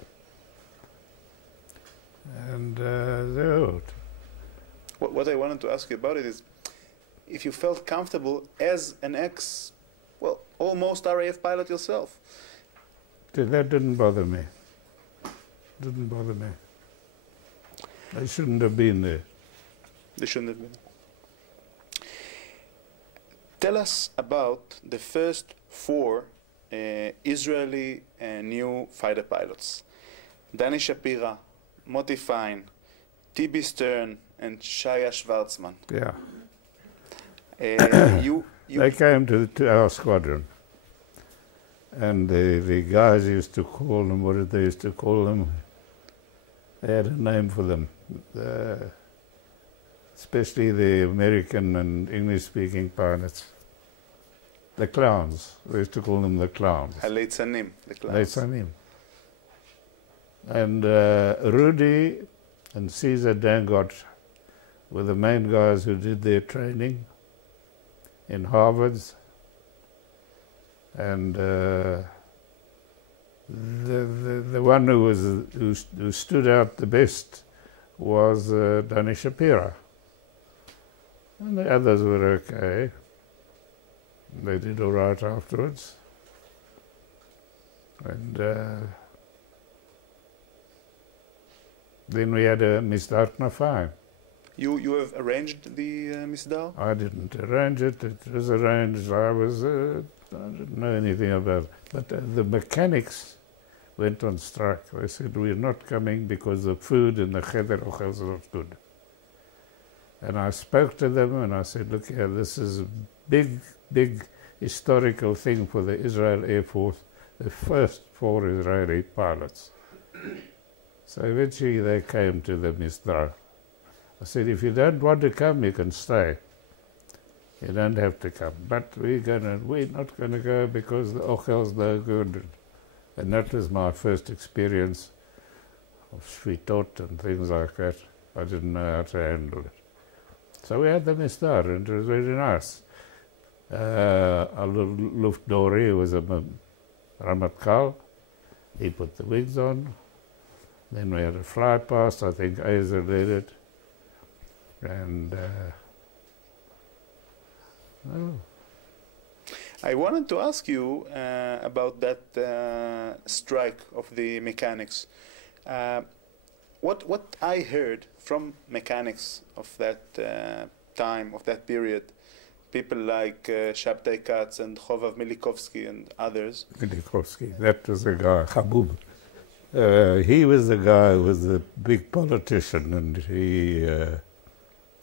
And what I wanted to ask you about it is, if you felt comfortable as an almost RAF pilot yourself. That didn't bother me. Didn't bother me. They shouldn't have been there. They shouldn't have been. Tell us about the first 4 Israeli new fighter pilots. Danny Shapira, Moti Fine, T.B. Stern, and Shaya Schwarzman. Yeah. They came to our squadron. And the guys used to call them, what did they used to call them? They had a name for them. Especially the American and English-speaking pilots. The clowns. We used to call them the clowns. Haleitzanим, the clowns. Haleitzanim. And Rudy and Caesar Dangot were the main guys who did their training in Harvard's. And the one who stood out the best was Danny Shapira. And the others were okay. They did all right afterwards. And Then we had a misdar knafayim. You have arranged the misdar? I didn't arrange it. It was arranged. I didn't know anything about it. But the mechanics went on strike. They said, we're not coming because the food in the cheder ochel is not good. And I spoke to them and I said, look here, this is a big, big historical thing for the Israel Air Force, the first 4 Israeli pilots. So eventually they came to the misdar. I said, if you don't want to come, you can stay. You don't have to come. But we're not going to go because the ochel's no good. And that was my first experience of shvitot and things like that. I didn't know how to handle it. So we had the misdar, and it was very nice. Luftdori was a Ramatkal. He put the wings on. Then we had a fly past. I think Azer led it. And I wanted to ask you about that strike of the mechanics. What I heard from mechanics of that time, of that period, people like Shabtai Katz and Chovav Milikovsky and others. Milikovsky, that was the guy, Habub. He was the guy who was the big politician, and he,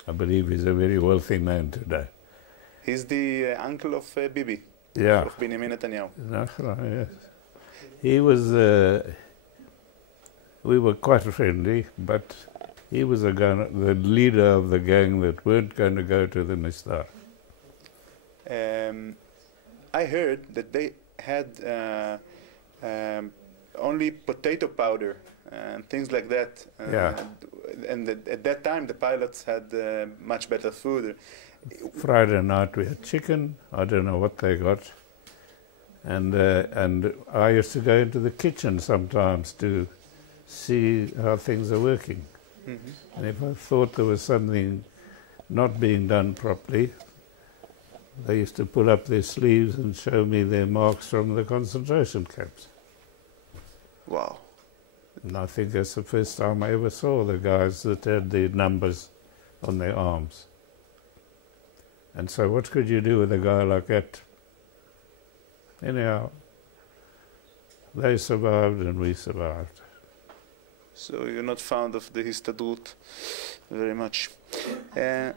I believe he's a very wealthy man today. He's the uncle of Bibi. Yeah. Of Benjamin Netanyahu. Yes. He was, we were quite friendly, but he was the leader of the gang that weren't going to go to the misdar. I heard that they had only potato powder and things like that. Yeah. And at that time, the pilots had much better food. Friday night we had chicken. I don't know what they got. And I used to go into the kitchen sometimes to see how things are working. Mm-hmm. And if I thought there was something not being done properly, they used to pull up their sleeves and show me their marks from the concentration camps. Wow. And I think that's the first time I ever saw the guys that had their numbers on their arms. And so what could you do with a guy like that? Anyhow, they survived and we survived. So you're not fond of the Histadrut very much. Okay.